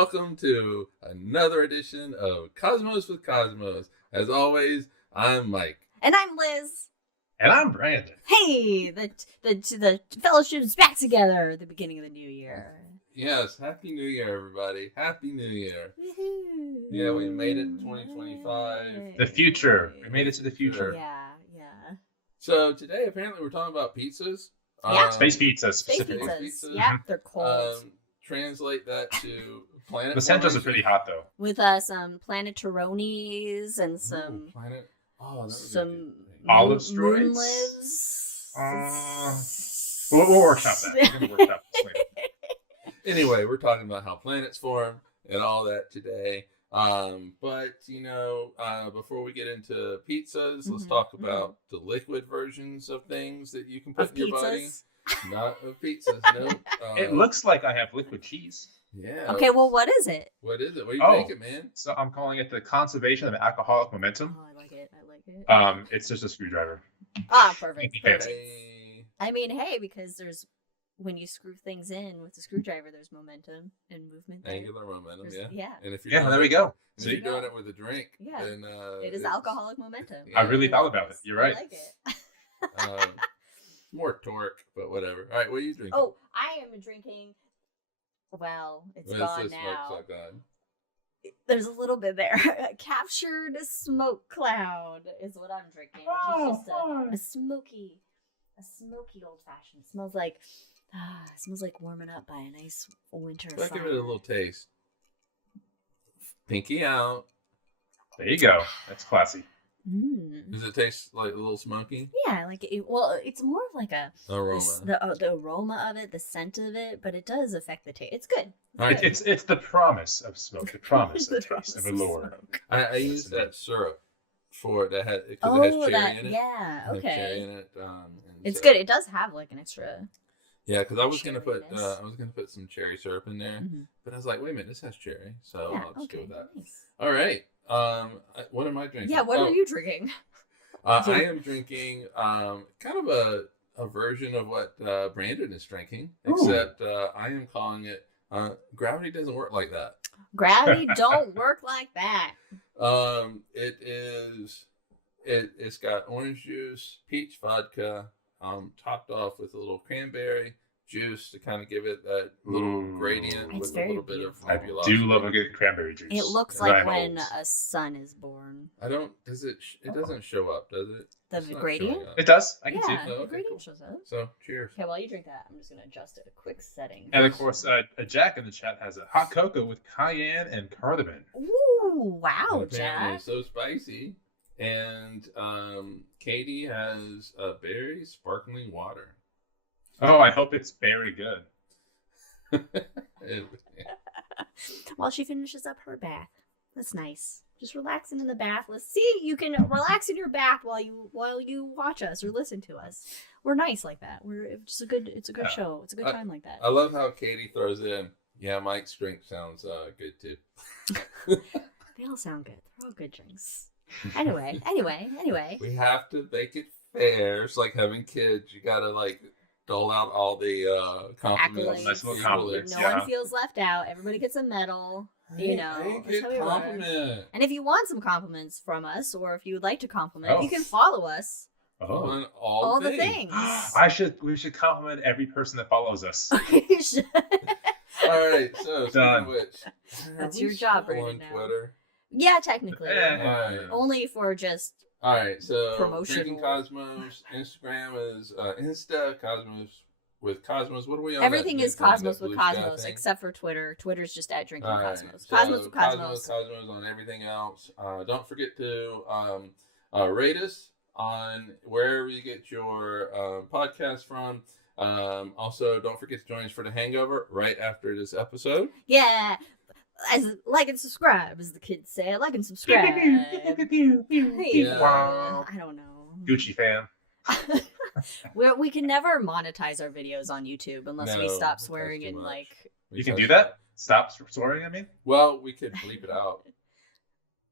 welcome to another edition of Cosmos with Cosmos. As always, I'm Mike. And I'm Liz. And I'm Brandon. Hey, the fellowship's back together at the beginning of the new year. Yes, Happy New Year, everybody. Happy New Year. Woohoo. Yeah, we made it 2025. The future. We made it to the future. Yeah. So today, apparently, we're talking about pizzas. Yeah. Space pizzas, Space specifically. pizzas. Yeah, they're cold. Translate that to planet. The Centros are pretty hot, though. With some planetaronis and some planet. Oh, that some olive moonlives. We'll workshop that. We're going to workshop this later. Anyway, we're talking about how planets form and all that today. But before we get into pizzas, let's talk about the liquid versions of things that you can put in your body. Not of pizzas, no. It looks like I have liquid cheese. Yeah. Okay, well, what is it? What is it? What do you think it, man? So I'm calling it the conservation of alcoholic momentum. Oh, I like it. It's just a screwdriver. Ah, perfect. Hey. I mean, hey, because there's when you screw things in with the screwdriver, there's momentum and movement. There. Angular momentum, yeah. And if there we go. If you're doing it with a drink, then it is alcoholic momentum. I really thought about it. You're right. I like it. More torque, but whatever. All right, what are you drinking? Oh, I am drinking. Well, it's gone now. Gone? There's a little bit there. Captured smoke cloud is what I'm drinking. Which is just a smoky old fashioned. It smells like warming up by a nice winter fire. Let's give it a little taste. Pinky out. There you go. That's classy. Does it taste like a little smoky? Yeah, like it. Well, it's more of like a aroma. The aroma of it, the scent of it, but it does affect the taste. It's good. It's the promise of smoke. The promise of taste of allure. I use that syrup for that has it has cherry in it. Yeah, okay. Cherry in it. It's good. It does have like an extra. Yeah, because I was gonna put some cherry syrup in there, but I was like, wait a minute, this has cherry, so I'll just go with that. Nice. All right. What am I drinking? Yeah, what are you drinking? I am drinking kind of a version of what Brandon is drinking, except I am calling it gravity doesn't work like that. Gravity don't work like that. It's got orange juice, peach vodka, topped off with a little cranberry juice to kind of give it that little gradient with a little bit of nebulosity. I do love a good cranberry juice. It looks like when a sun is born. It doesn't show up, does it? The gradient? It does. I can see. The gradient shows up. So, cheers. Okay, while you drink that, I'm just going to adjust it a quick setting. And of course, Jack in the chat has a hot cocoa with cayenne and cardamom. Ooh, wow, Jack. Jack. It's so spicy. And Katie has a berry sparkling water. Oh, I hope it's very good. While she finishes up her bath. That's nice. Just relaxing in the bath. Let's see. You can relax in your bath while you watch us or listen to us. We're nice like that. It's a good show. It's a good time like that. I love how Katie throws in. Yeah, Mike's drink sounds good too. They all sound good. They're all good drinks. Anyway. We have to make it fair. It's like having kids. You gotta dole out all the compliments. Nice little compliments. No one feels left out. Everybody gets a medal. Compliment. And if you want some compliments from us, or if you would like to compliment, you can follow us on all the things. We should compliment every person that follows us. You should. All right, so done. Which, that's your job, right on now. Twitter. Yeah, technically. Right. Only for just. All right, so promotional. Drinking Cosmos. Instagram is Insta Cosmos with Cosmos. What are we on? Everything is Cosmos with Cosmos except for Twitter. Twitter's just at Drinking Cosmos. So Cosmos with Cosmos. Cosmos on everything else. Don't forget to rate us on wherever you get your podcast from. Also, don't forget to join us for the hangover right after this episode. Yeah. Like and subscribe, as the kids say. Like and subscribe. Hey, yeah. I don't know. Gucci fan. We can never monetize our videos on YouTube unless we stop swearing and You can do that? Stop swearing at me? Well, we could bleep it out.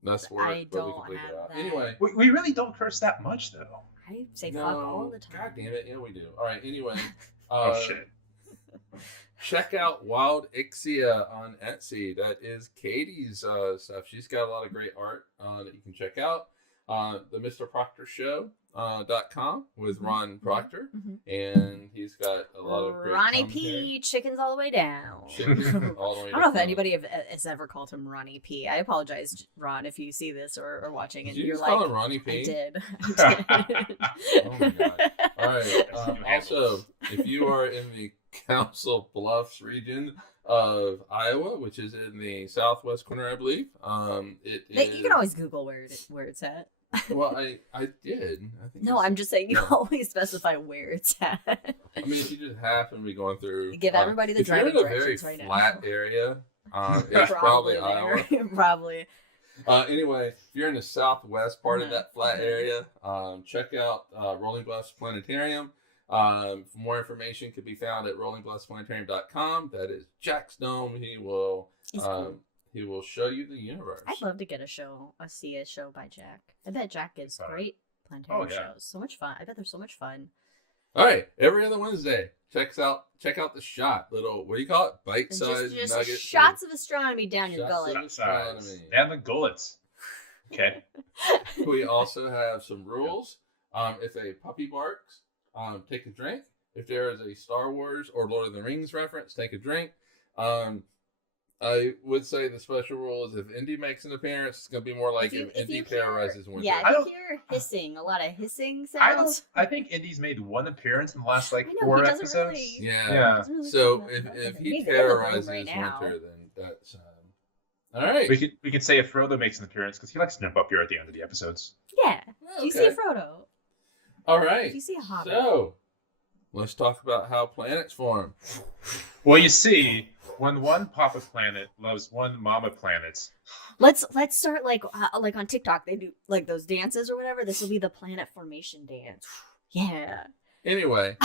That's word, I but we don't can bleep have it out. that. Anyway. We really don't curse that much, though. I say fuck all the time. God damn it. Yeah, we do. All right, anyway. Oh, shit. check out Wildixia on Etsy. That is Katie's stuff. She's got a lot of great art that you can check out. The Mr. Proctor Show.com with Ron Proctor, and he's got a lot of great Ronnie commentary. P. Chickens all the way down. Chicken all the way I don't know if down. anybody has ever called him Ronnie P. I apologize, Ron, if you see this or watching, Did and you you're just like, call him Ronnie P? I did. Oh my god! All right. Also, if you are in the Council Bluffs region of Iowa, which is in the southwest corner, I believe, You can always Google where it's at. Well, I did. I think No, I'm just saying you no. always specify where it's at. I mean, if you just happen to be going through, Give everybody the if you're driving in a very directions right now. flat area, it's probably there. Iowa. Probably. Anyway, if you're in the southwest part of Mhm. that flat Mhm. area, check out Rolling Bluffs Planetarium. For more information can be found at rollingbluffsplanetarium.com. That is Jack's dome. He will It's cool. he will show you the universe. I'd love to get a show by Jack. I bet Jack gives great planetarium shows. So much fun. I bet they're so much fun. All right, every other Wednesday, check out the shot. Little, what do you call it? And Bite-sized just nuggets. shots of astronomy down your Shots of gullet. astronomy. And the gullets. Okay. We also have some rules. If a puppy barks, take a drink. If there is a Star Wars or Lord of the Rings reference, take a drink. I would say the special rule is if Indy makes an appearance, it's going to be more like if Indy terrorizes winter. Yeah, I if don't- you hear hissing, a lot of hissing I sounds. think Indy's made one appearance in the last I know, four he doesn't episodes. really- Yeah. Yeah. Doesn't really So come if up. he He's in the room terrorizes right now. winter, then that's all right. We could say if Frodo makes an appearance because he likes to jump up here at the end of the episodes. Yeah. Do you see Okay. Frodo? All right. Do you see a hobbit? So let's talk about how planets form. Well, you see, when one Papa planet loves one Mama planet, Let's start like on TikTok. They do like those dances or whatever. This will be the planet formation dance. Yeah. Anyway.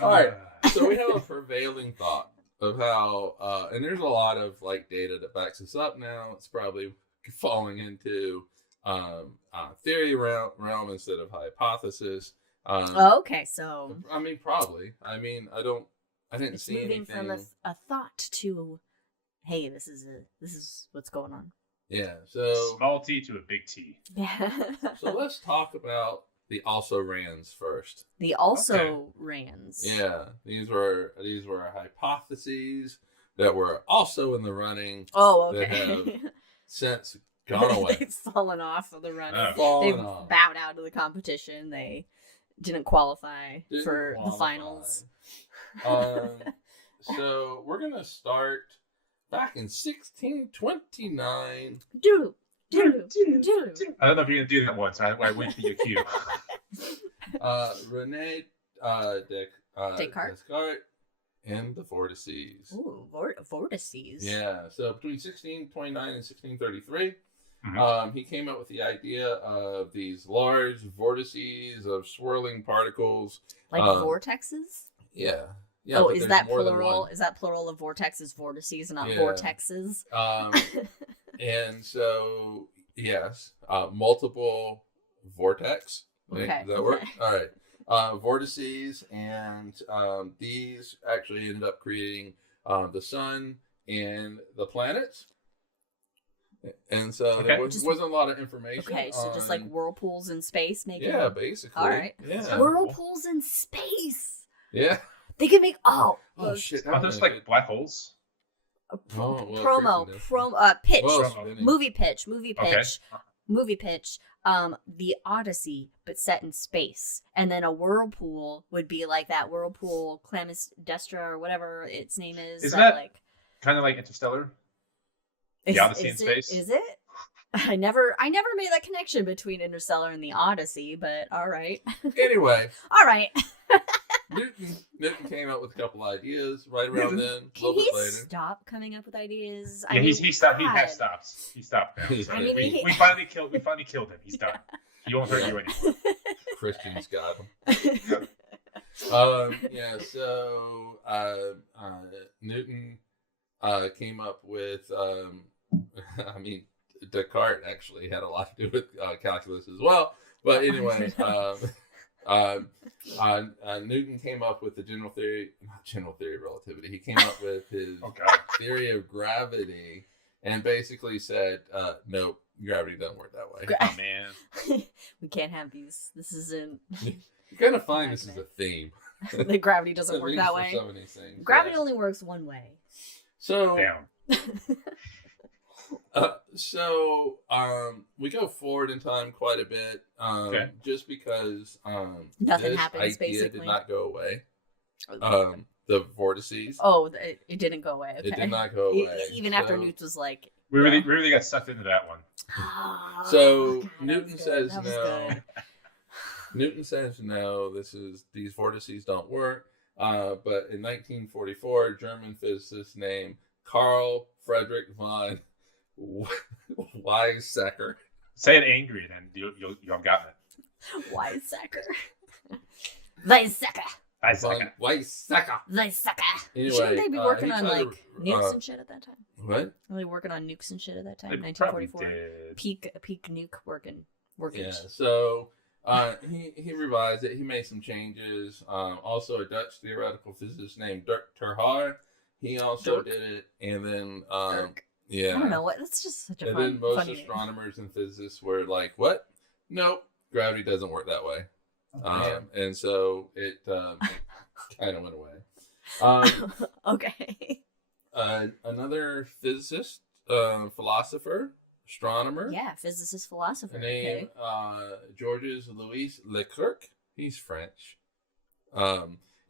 All right. So we have a prevailing thought of how, and there's a lot of like data that backs this up now. It's probably falling into theory realm instead of hypothesis. Okay, so I mean, probably. I mean, I didn't it's see moving anything. from a thought to, hey, this is what's going on. Yeah. So small T to a big T. Yeah. so let's talk about the also rans first. The also rans. Yeah, these were hypotheses that were also in the running, Oh, They okay. have since gone away. They've fallen off of the running. Oh. Fallen They've off. bowed out of the competition. They didn't qualify Didn't for the qualify. finals. So we're gonna start back in 1629. Do. I don't know if you're gonna do that once. I went to your cue. Rene Descartes. Descartes and the vortices. Ooh, vortices. Yeah, so between 1629 and 1633, he came up with the idea of these large vortices of swirling particles. Like vortexes? Yeah. Yeah. Oh, but is there's that more than plural? one. Is that plural of vortexes, vortices, not Yeah. vortexes? And so, yes, multiple vortex. Okay, Does that work? okay. All right. Vortices, and these actually ended up creating the sun and the planets. And so there wasn't a lot of information. Okay, so just like whirlpools in space, maybe. Yeah, basically. All right. Yeah. Whirlpools in space. Yeah. They can make Oh shit! Aren't those like black holes? Kristen does. pitch, Well, spinning. movie pitch, Okay. movie pitch. The Odyssey, but set in space, and then a whirlpool would be like that whirlpool, Clamidestra or whatever its name is. Isn't that like kind of like Interstellar? The is, Odyssey in is space? Is it? I never made that connection between Interstellar and the Odyssey, but all right, Anyway, all right. Newton came up with a couple ideas right around then. A Can little he bit later. stop coming up with ideas? Yeah, he stopped. He God. has stopped. He stopped now. So I mean, we finally killed him. He's done. He won't hurt you anymore. Christian's got him. Yeah, so Newton came up with, I mean, Descartes actually had a lot to do with calculus as well. But anyway, Newton came up with the general theory of relativity. He came up with his theory of gravity and basically said, nope, gravity doesn't work that way. Oh, man. We can't have these. This isn't. You kind of find this is a theme. The gravity doesn't work that way. Some of these things. Gravity only works one way. So, Damn. We go forward in time quite a bit, just because nothing this happens. idea Basically, did not go away. The vortices. Oh, it didn't go away. Okay. It did not go away. Even after Newton was like, we really got sucked into that one. So God, Newton says that was no. good. Newton says no. These vortices don't work. But in 1944, German physicist named Carl Friedrich von Weizsäcker. Say it angry, then you'll got it. Weizsäcker. Weizsäcker. Weizsäcker. Anyway, Shouldn't they be working on like nukes uh, and shit at that time? What? Were they working on nukes and shit at that time? They 1944. probably did. Peak nuke working. Yeah. So he revised it. He made some changes. Also, a Dutch theoretical physicist named Dirk Terhaar. He also did it, and then Dirk. yeah. I don't know what. That's just such a And fun. then most funny name. astronomers and physicists were like, "What? Nope, gravity doesn't work that way." And so it kind of went away. Okay. Another physicist, philosopher, astronomer, Yeah, physicist, philosopher. named Georges Louis Leclerc. He's French.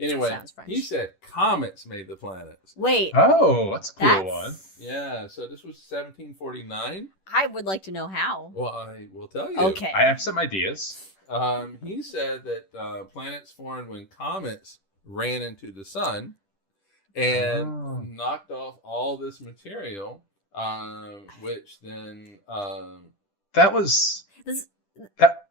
Anyway, Sounds French. he said comets made the planets. Wait, Oh, that's a cool one. that's. Yeah, so this was 1749. I would like to know how. Well, I will tell you. Okay. I have some ideas. He said that planets formed when comets ran into the sun and knocked off all this material, which then That was This-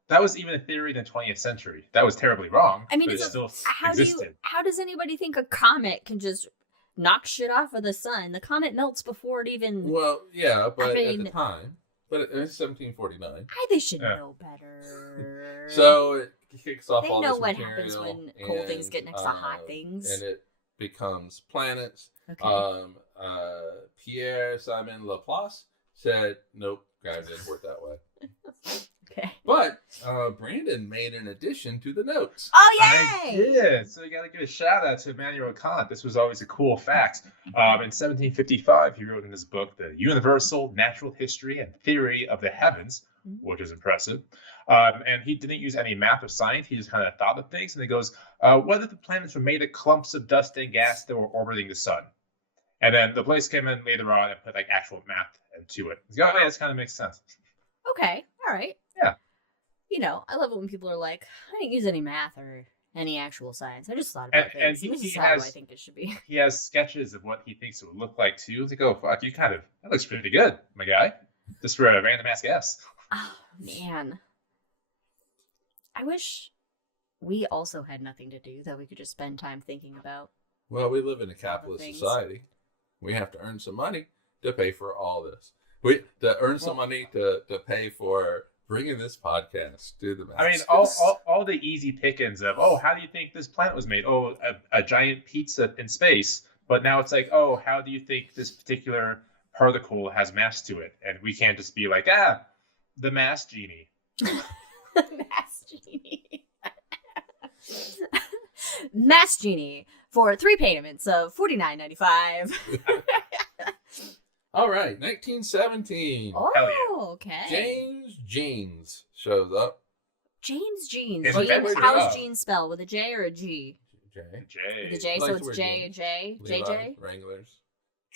that was even a theory in the 20th century. That was terribly wrong. I mean, but it it's still how existed. how does anybody think a comet can just knock shit off of the sun? The comet melts before it even. well, yeah, but I at the mean- time, but it's 1749. They should Yeah. know better. So it kicks off they all know this what material, happens when cold things and, get next to hot things. and it becomes planets. Okay. Pierre Simon Laplace said, "Nope, gravity doesn't work that way." Okay. But Brandon made an addition to the notes. Oh I yay! did. So you got to give a shout out to Immanuel Kant. This was always a cool fact. In 1755, he wrote in his book, The Universal Natural History and Theory of the Heavens, which is impressive. And he didn't use any math or science. He just kind of thought of things. And he goes, whether the planets were made of clumps of dust and gas that were orbiting the sun. And then the place came in later on and put like actual math into it. He's like, oh, yeah, this kind of makes sense. Okay. All right. Yeah. You know, I love it when people are like, I didn't use any math or any actual science. I just thought about things. And This he is how has- I think it should be. He has sketches of what he thinks it would look like too. It's like, oh, fuck, that looks pretty good, my guy. Just for a random ass guess. Oh, man. I wish we also had nothing to do that we could just spend time thinking about. Well, we live in a capitalist things. society. We have to earn some money to pay for all this. We to earn some money to pay for bringing this podcast to the masses. I mean, all the easy pickings of, oh, how do you think this planet was made? Oh, a giant pizza in space. But now it's like, oh, how do you think this particular particle has mass to it? And we can't just be like, the mass genie. Mass Genie. Mass Genie for 3 payments of $49.95. All right, 1917. Oh, Hell yeah. okay. James Jeans shows up. James Jeans. It's Jeans. better How's up. Jeans spelled? With a J or a G? Jay. With a J, so Likes to it's wear J, jeans. J, Levi, JJ? Wranglers.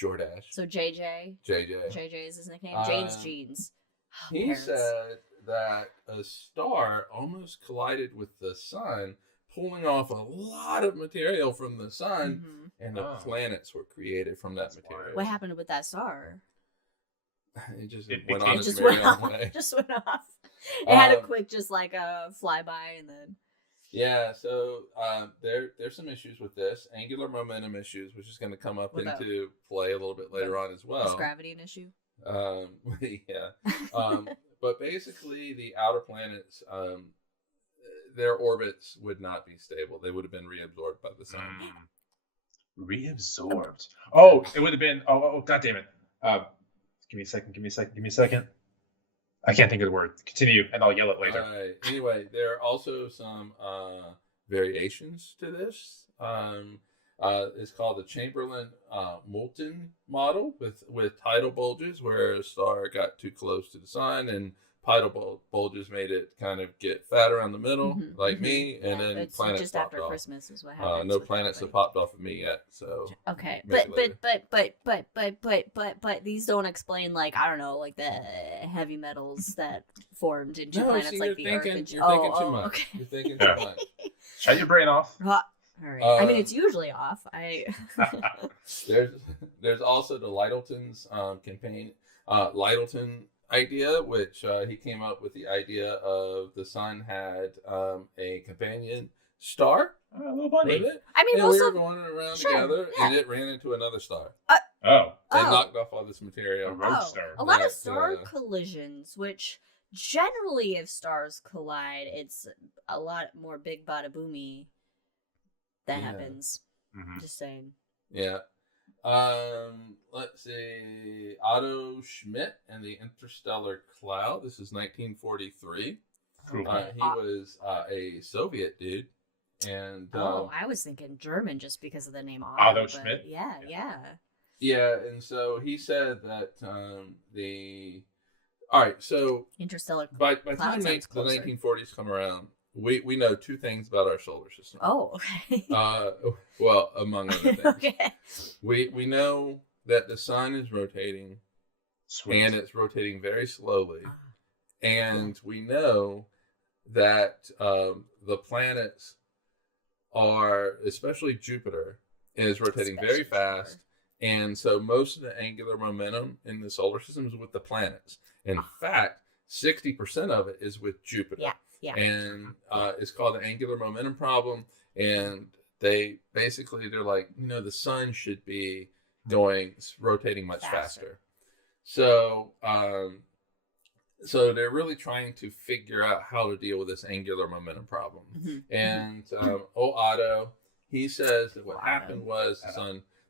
Jordache. So JJ. JJ. JJ is his nickname. James Jeans. Oh, He parents. said that a star almost collided with the sun, pulling off a lot of material from the sun, Mhm. and the planets were created from that material. What happened with that star? It just It went became- on It its just merry went own off. way. Just went off. It had a Um, quick, just like a flyby, and then. Yeah, so there's some issues with this angular momentum issues, which is going to come up What about- into play a little bit later on as Is well. gravity an issue? Yeah, but basically the outer planets, their orbits would not be stable. They would have been reabsorbed by the sun. Reabsorbed. Oh, it would have been. Oh, God damn it. Give me a second. I can't think of the word. Continue, and I'll yell it later. All right. Anyway, there are also some variations to this. It's called the Chamberlain-Moulton model with tidal bulges, where a star got too close to the sun, and tidal bulges made it kind of get fat around the middle, like me, and then planets just popped after off. Christmas is what happens. No planets have popped off of me yet, so okay. maybe But these don't explain, like, I don't know, like the heavy metals that formed into no, planets see, like the Earth. you're thinking too much. Okay. You're thinking too much. Shut your brain off. All right. I mean, it's usually off. There's also the Lyttleton's campaign, Lyttleton idea, which he came up with the idea of the sun had a companion star. Oh, little bunny. With it. I mean, and also, we were going around together, and it ran into another star. Oh. They knocked off all this material. A lot of star collisions, which generally, if stars collide, it's a lot more big bada boomy that happens. Just saying. Yeah. Let's see. Otto Schmidt and the Interstellar Cloud. This is 1943. Cool. He was a Soviet dude. And I was thinking German just because of the name Otto Schmidt? Yeah. Yeah, and so he said that all right, so Interstellar by the time the closer. 1940s come around, we know two things about our solar system. Oh, okay. Well, among other things. Okay. We know that the sun is rotating. Sweet. And it's rotating very slowly. And we know that the planets are, especially Jupiter, is rotating very fast. And so most of the angular momentum in the solar system is with the planets. In fact, 60% of it is with Jupiter. Yeah. And it's called the angular momentum problem. And they're like, the sun should be rotating much faster. So, so they're really trying to figure out how to deal with this angular momentum problem. And Otto, he says that what happened was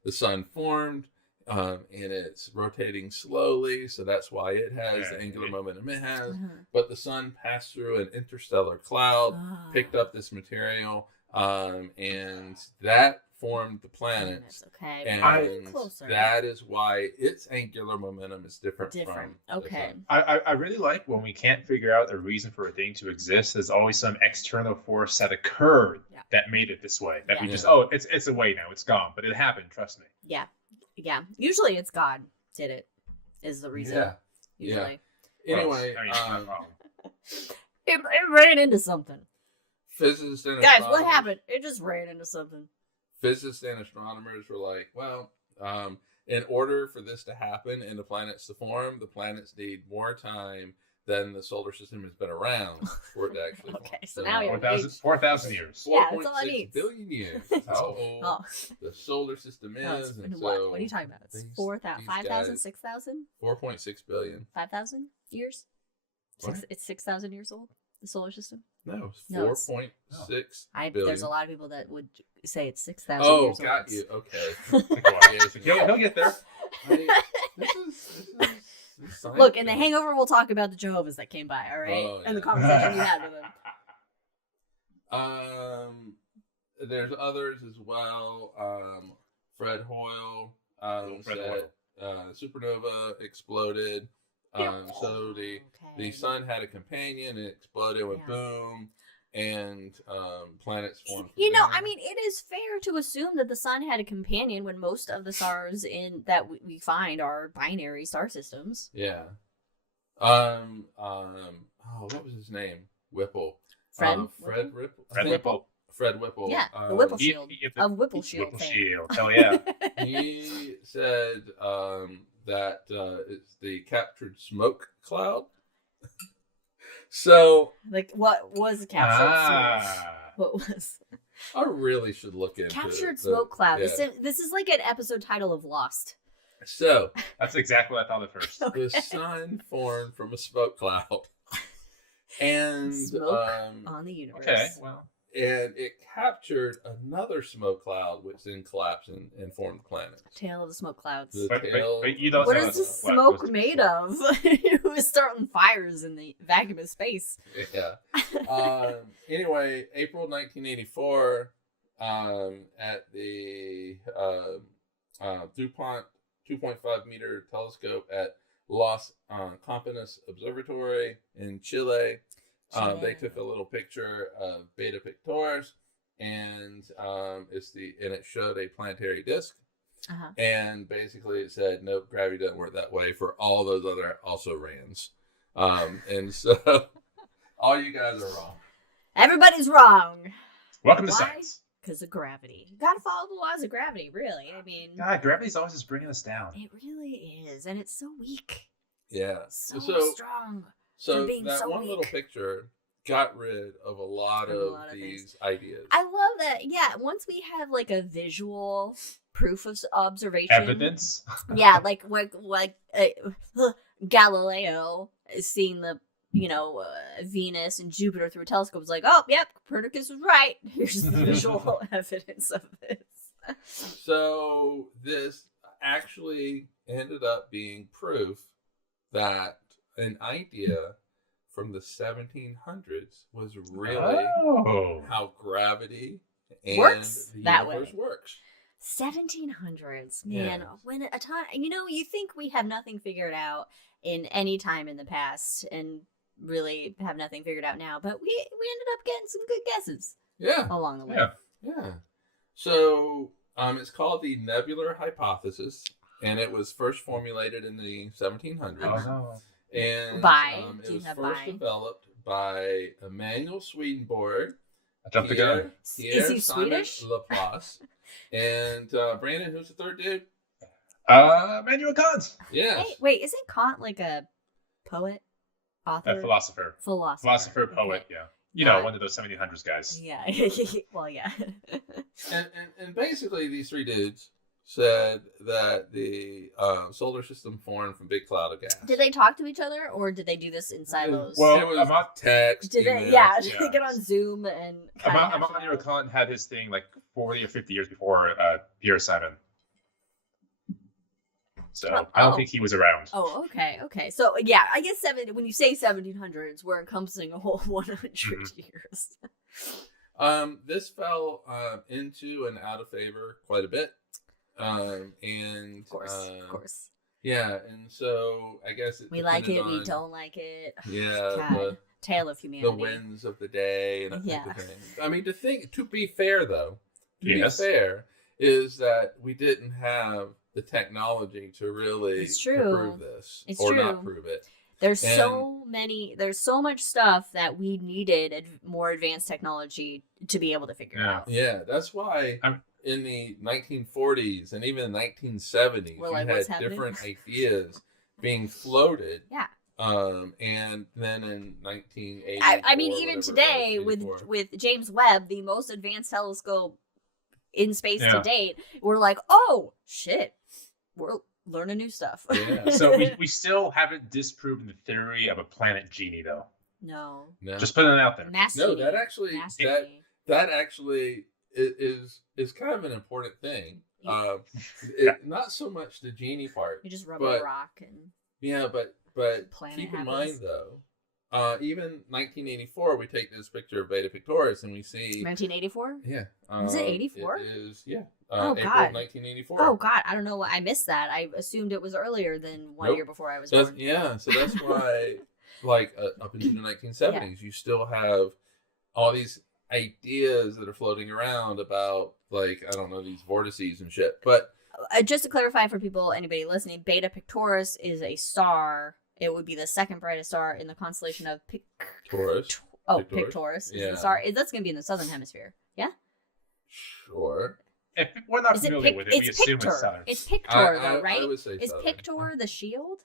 the sun formed, and it's rotating slowly, so that's why it has the angular momentum it has. But the sun passed through an interstellar cloud, picked up this material, and that formed the planets. Okay, and that is why its angular momentum is different. From okay. I really like when we can't figure out a reason for a thing to exist. There's always some external force that occurred that made it this way. That we just it's away now. It's gone, but it happened. Trust me. Yeah. Usually it's God did it. Is the reason. Usually. Anyway, it ran into something. Physicists and guys, what happened? It just ran into something. Physicists and astronomers were like, well, in order for this to happen and the planets to form, the planets need more time than the solar system has been around for it to actually form. So now you're 4,000 years. 4.6 billion years. That's how old the solar system is. And what are you talking about? It's 4,000, 5,000, 6,000? 4.6 billion. 5,000 years? It's 6,000 years old, the solar system? No, it's 4.6 billion. There's a lot of people that would say it's 6,000 years old. Oh, got you. Okay. He'll get there. This is look, in The Hangover, we'll talk about the Jehovah's that came by, all right? And the conversation you had with them. There's others as well. Fred Hoyle said supernova exploded. So the sun had a companion, it exploded, went boom, and planets formed. I mean, it is fair to assume that the sun had a companion when most of the stars that we find are binary star systems. Yeah. What was his name? Whipple. Fred Whipple. Fred Whipple. Yeah, the Whipple Shield of Whipple Shield. Whipple Shield. Hell yeah. He said that it's the captured smoke cloud. So, like, what was captured smoke? What was? I really should look into captured smoke cloud. Yeah. This is like an episode title of Lost. So that's exactly what I thought at first. The sun formed from a smoke cloud, And Smoke on the universe. Okay, well. and it captured another smoke cloud, which then collapsed and formed the planet. Tail of the smoke clouds. The But tail. you don't What know is it's this what smoke was- made of? It was starting fires in the vacuum of space. Yeah. Anyway, April 1984, at the DuPont 2.5 meter telescope at Los Campanas Observatory in Chile. They took a little picture of Beta Pictoris, and it showed a planetary disk. Uh-huh. And basically it said, nope, gravity doesn't work that way for all those other also rans. And so all you guys are wrong. Everybody's wrong. Welcome to Why? science. Because of gravity. You gotta follow the laws of gravity, really. I mean, God, gravity's always just bringing us down. it really is. And it's so weak. Yeah. So strong. So for being that so one little weak. picture got rid of a lot of these ideas. I love that. Yeah, once we have like a visual proof of observation. Evidence. Yeah, like Galileo is seeing the Venus and Jupiter through a telescope. It's like, oh, yep, Copernicus was right. Here's the visual evidence of this. So this actually ended up being proof that an idea from the 1700s was really how gravity and Works the that universe way. works. 1700s, man. Yeah. When a time, you think we have nothing figured out in any time in the past, and really have nothing figured out now, but we ended up getting some good guesses Yeah. along the way. Yeah. Yeah. So it's called the nebular hypothesis, and it was first formulated in the 1700s. Oh, no. And By? it Do you was have first by? developed by Emanuel Swedenborg. I jumped the gun. Is he Simon Swedish? Laplace. And Brandon, who's the third dude? Immanuel Kant. Yes. Hey, wait, isn't Kant like a poet, author, Philosopher. philosopher, Poet, Okay. yeah. You know, one of those 1700s guys. Yeah. Well, yeah. And basically, these three dudes said that the solar system formed from big cloud of gas. Did they talk to each other, or did they do this in silos? Well, it was text. did they? email. Yeah. Did they Yeah. get on Zoom and? kinda hash it Immanuel out? Kant had his thing like 40 or 50 years before Pierre Simon. So I don't think he was around. Oh, okay. So yeah, I guess when you say 1700s, we're encompassing a whole 100 years. This fell into and out of favor quite a bit. And Of course. Yeah, and so I guess We like it, depended we on, don't like it. Yeah, God. Tale of the humanity. winds of the day and that type Yeah. of thing. I mean, to be fair though, Yes. is that we didn't have the technology to really It's true. to prove this It's or true. not prove it. There's so much stuff that we needed more advanced technology to be able to figure Yeah. out. Yeah, that's why in the 1940s and even the 1970s, We're you like, had what's happening? different ideas being floated. Yeah. And then in 1980, I mean, even today with James Webb, the most advanced telescope in space to date, we're like, oh shit, we're learning new stuff. Yeah. So we still haven't disproven the theory of a planet genie, though. No. Just putting it out there. Mass No, genie. that actually Mass genie. that actually is kind of an important thing. Yeah. Not so much the genie part. You just rub but- a rock and Yeah, but Planet keep in happens. mind though, even 1984, we take this picture of Beta Pictoris and we see 1984. yeah. Was it 84? It is Oh, April God. of 1984. Oh God, I don't know why I missed that. I assumed it was earlier than one Nope. year before I was So born. so that's why, like up into the 1970s, you still have all these ideas that are floating around about, like, I don't know, these vortices and shit. But Just to clarify for people, anybody listening, Beta Pictoris is a star. It would be the second brightest star in the constellation of Taurus. Pictoris is Yeah. the star. That's going to be in the southern hemisphere. Yeah. Sure. If we're not Is it familiar with it, we it's assume Pictor? it's Southern. It's Pictor, though, I right? would say Is southern. Pictor the shield?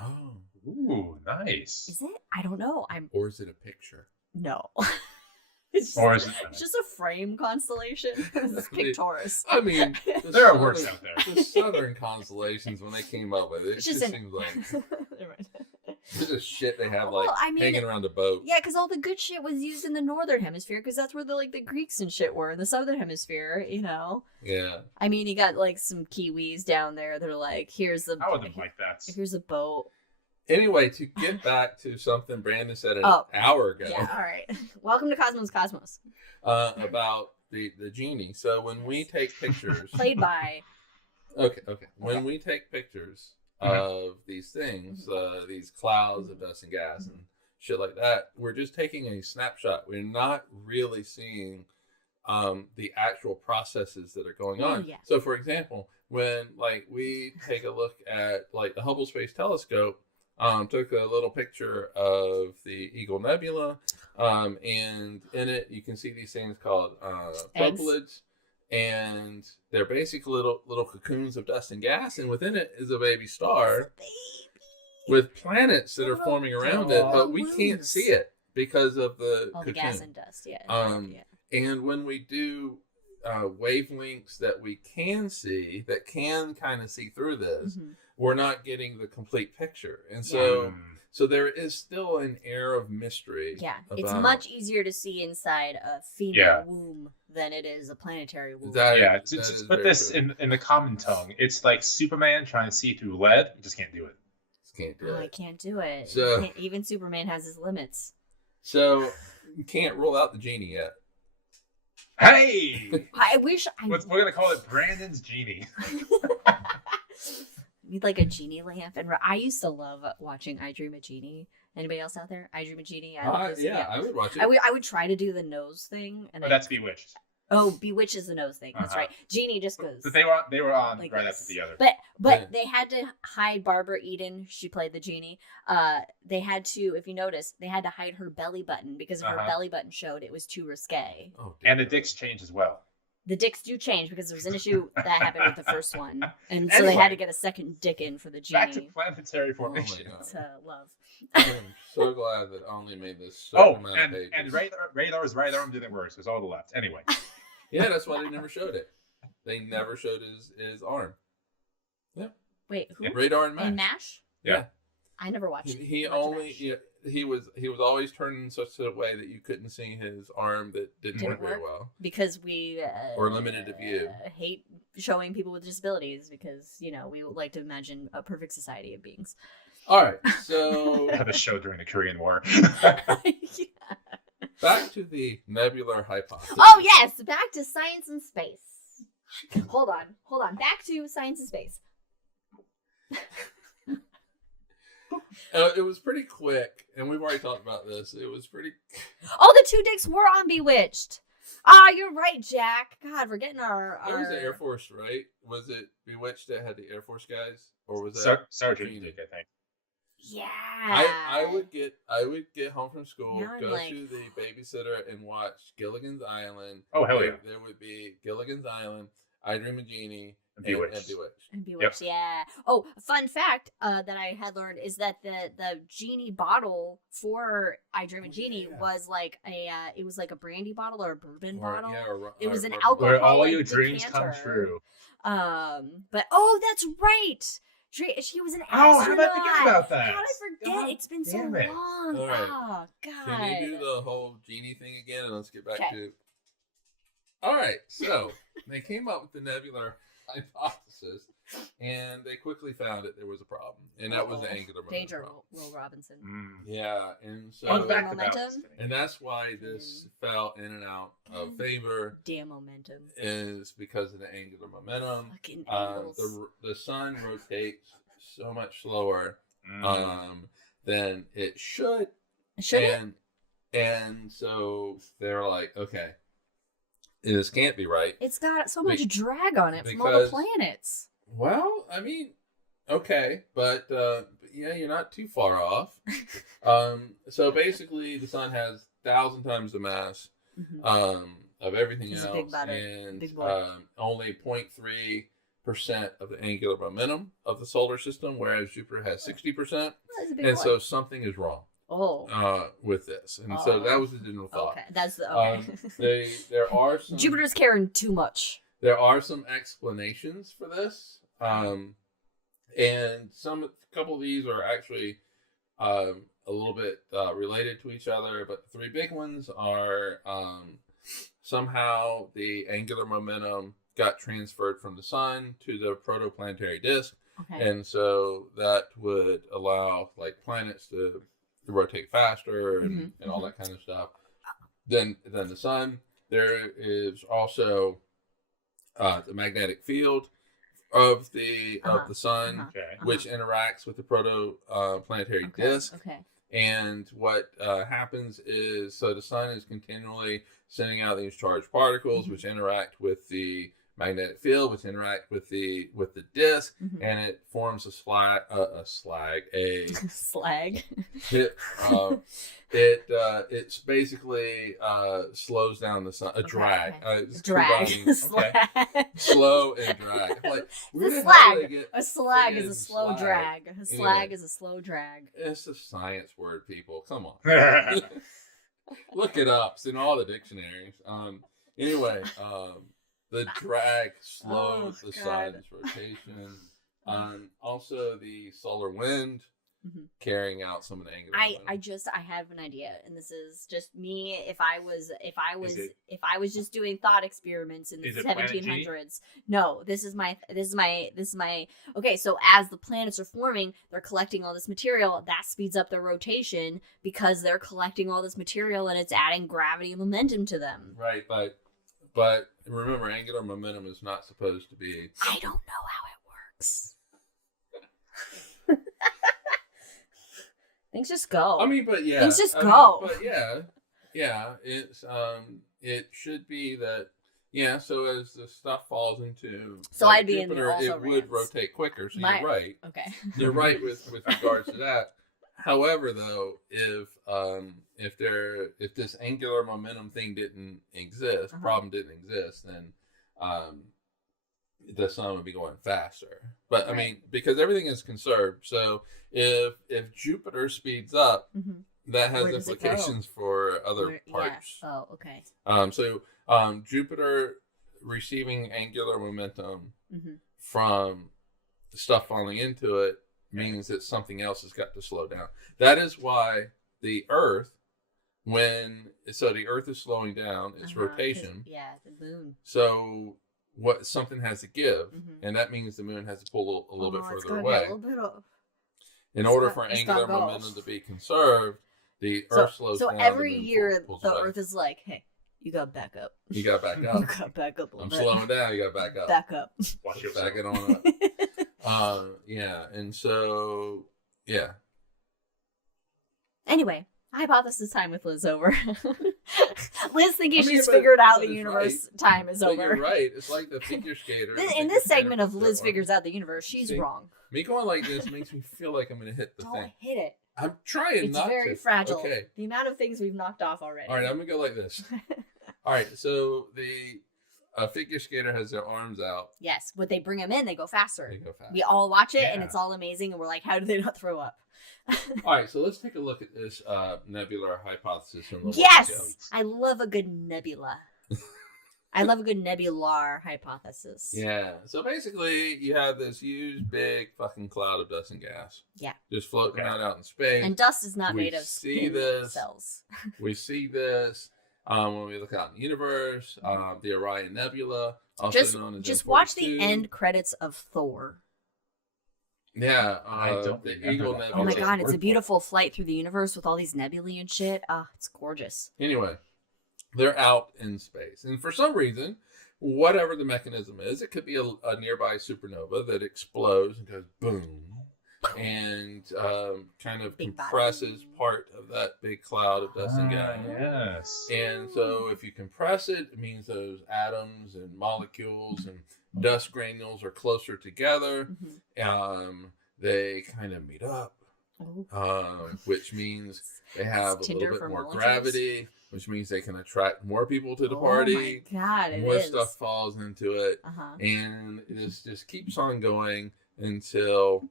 Oh. Ooh, nice. Is it? I don't know. Or is it a picture? No. It's Or just, is it? it's just a frame constellation. It's Pictoris. I mean, There are words out there. The southern constellations, when they came up with it, it It's just just seems like Never mind. This is shit they have Well, I mean, hanging around a boat. Yeah, because all the good shit was used in the northern hemisphere, because that's where the Greeks and shit were. In the southern hemisphere, Yeah. I mean, you got like some Kiwis down there. They're like, here's a. I wouldn't like that. Here's a boat. Anyway, to get back to something Brandon said an hour ago. Yeah. All right. Welcome to Cosmos. About the genie. So when we take pictures, played by. Okay. When we take pictures of these things, these clouds of dust and gas and shit like that, we're just taking a snapshot. We're not really seeing the actual processes that are going on. Yeah. So, for example, when we take a look at the Hubble Space Telescope, took a little picture of the Eagle Nebula, and in it you can see these things called propylids. And they're basically little cocoons of dust and gas, and within it is a baby star with planets that are forming around it, but we can't see it because of the all cocoon. The gas and dust. Yeah. And when we do wavelengths that we can see, that can kind of see through this, we're not getting the complete picture, and so there is still an air of mystery. Yeah, it's much easier to see inside a female womb than it is a planetary womb. Just put this in the common tongue. It's like Superman trying to see through lead. You just can't do it. I can't do it. So, even Superman has his limits. So you can't rule out the genie yet. Hey! I wish we're gonna call it Brandon's genie. Need like a genie lamp, and I used to love watching I Dream a Genie. Anybody else out there? I Dream a Genie. I would watch it. I would try to do the nose thing, and that's Bewitched. Oh, Bewitched is the nose thing. That's right. Genie just goes. But they were on like right after the other. But they had to hide Barbara Eden. She played the genie. They had to, if you notice, they had to hide her belly button because if her belly button showed, it was too risque. Oh, and the dicks changed as well. The dicks do change because there was an issue that happened with the first one, and so they had to get a second dick in for the genie. Back to planetary formation. To love. I'm so glad that I only made this. Amount of pages. And Radar's right arm didn't work, so it's all to the left. Anyway. Yeah, that's why they never showed it. They never showed his arm. Yeah. Wait, who? Radar and MASH. And MASH? Yeah. I never watched. He was always turned in such a way that you couldn't see his arm that didn't work very well. Because we or limited to view. Hate showing people with disabilities because we like to imagine a perfect society of beings. All right, so have a show during the Korean War. Yeah. Back to the nebular hypothesis. Oh yes, back to science and space. Hold on. Back to science and space. It was pretty quick, and we've already talked about this. It was pretty. Oh, the two dicks were on Bewitched. Ah, you're right, Jack. God, we're getting our. That was the Air Force, right? Was it Bewitched that had the Air Force guys, or was that Sergeant Dick? I think. Yeah. I would get home from school, now go to the babysitter, and watch Gilligan's Island. Oh hell yeah! There would be Gilligan's Island, I Dream a Genie, and Bewitched. And Bewitched, yeah. Oh, fun fact that I had learned is that the genie bottle for I Dream a Genie was like a brandy bottle or a bourbon bottle. Yeah, it was an alcohol. Where all your dreams come true. But that's right. She was an astronaut. Oh, how did I forget about that? How did I forget? It's been so long. All right. Oh, God. Can you do the whole genie thing again? And let's get back to. All right. So they came up with the nebular hypothesis, and they quickly found that there was a problem, and that was the angular momentum. Danger, Will Robinson. Yeah, and so momentum. And that's why this fell in and out of favor. Damn momentum. Is because of the angular momentum. Fucking angles. The sun rotates so much slower than it should. Should it? And so they're like, okay, this can't be right. It's got so much drag on it from all the planets. Well, I mean, okay, but yeah, you're not too far off. So basically, the sun has 1,000 times the mass of everything else, and only 0.3% of the angular momentum of the solar system, whereas Jupiter has 60%. And so something is wrong. With this, and so that was the general thought. Okay, that's the there are some Jupiter's caring too much. There are some explanations for this, and a couple of these are actually a little bit related to each other, but the three big ones are somehow the angular momentum got transferred from the sun to the protoplanetary disk. Okay. And so that would allow like planets to rotate faster and all that kind of stuff. Then the sun. There is also the magnetic field of the sun, which interacts with the protoplanetary disk. Okay. And what happens is, so the sun is continually sending out these charged particles, which interact with the magnetic field, which interact with the disk, and it forms a slag. It's basically slows down the sun. A drag. Slow and drag. Like, a slag is a slow drag. A slag is a slow drag. It's a science word, people. Come on. Look it up. It's in all the dictionaries. Anyway, the drag slows the sun's rotation. Also, the solar wind carrying out some of the angular momentum. I have an idea, and this is just me. If I was just doing thought experiments in the 1700s. No, this is my. Okay, so as the planets are forming, they're collecting all this material. That speeds up their rotation because they're collecting all this material, and it's adding gravity and momentum to them. Right, but remember, angular momentum is not supposed to be. I don't know how it works. Things just go. I mean, but yeah. Things just go. But yeah. It's it should be that. Yeah. So as the stuff falls into I'd be Jupiter, in the it would rotate quicker. So you're right. Okay. You're right with regards to that. However, though, if this angular momentum thing didn't exist, problem didn't exist, then the sun would be going faster. But I mean, because everything is conserved, so if Jupiter speeds up, that has implications for other parts. Yeah. Oh, okay. So Jupiter receiving angular momentum from the stuff falling into it means that something else has got to slow down. That is why the Earth, the Earth is slowing down its rotation. Yeah, the moon. So something has to give, and that means the moon has to pull a little bit further away. In order for angular momentum to be conserved, the Earth slows down. So every year, the Earth is like, hey, you got to back up. You got to back up. You got to back up a little bit. I'm slowing down. You got to back up. Back up. Watch yourself. Back it on up. Yeah, and so, yeah. Anyway, hypothesis time with Liz over. Liz thinking she's figured out the universe time is over. You're right. It's like the figure skater. In this segment of Liz figures out the universe, she's wrong. Me going like this makes me feel like I'm going to hit the thing. Don't hit it. I'm trying not to. It's very fragile. Okay. The amount of things we've knocked off already. All right, I'm going to go like this. All right, so a figure skater has their arms out. Yes, when they bring them in, they go faster. They go faster. We all watch it, and it's all amazing, and we're like, how do they not throw up? All right, so let's take a look at this nebular hypothesis. Yes! I love a good nebula. I love a good nebular hypothesis. Yeah, so basically, you have this huge, big fucking cloud of dust and gas. Yeah. Just floating out in space. And dust is not made of cells. We see this when we look out in the universe, the Orion Nebula, also known as Just M42. watch the end credits of Thor. Yeah, I don't the remember Eagle that. Nebula. Oh my god, it's a beautiful flight through the universe with all these nebulae and shit. It's gorgeous. Anyway, they're out in space. And for some reason, whatever the mechanism is, it could be a nearby supernova that explodes and goes boom. And kind of compresses part of that big cloud of dust and gas. Yes. And so if you compress it, it means those atoms and molecules and dust granules are closer together. They kind of meet up, which means they have a little bit more gravity, which means they can attract more people to the party. Oh my god, more stuff falls into it. And this just keeps on going until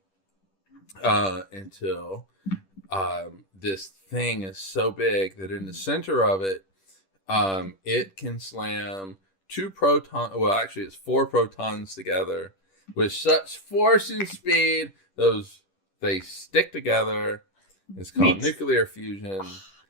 this thing is so big that in the center of it, it can slam it's 4 protons together with such force and speed, they stick together It's called Neat. nuclear fusion.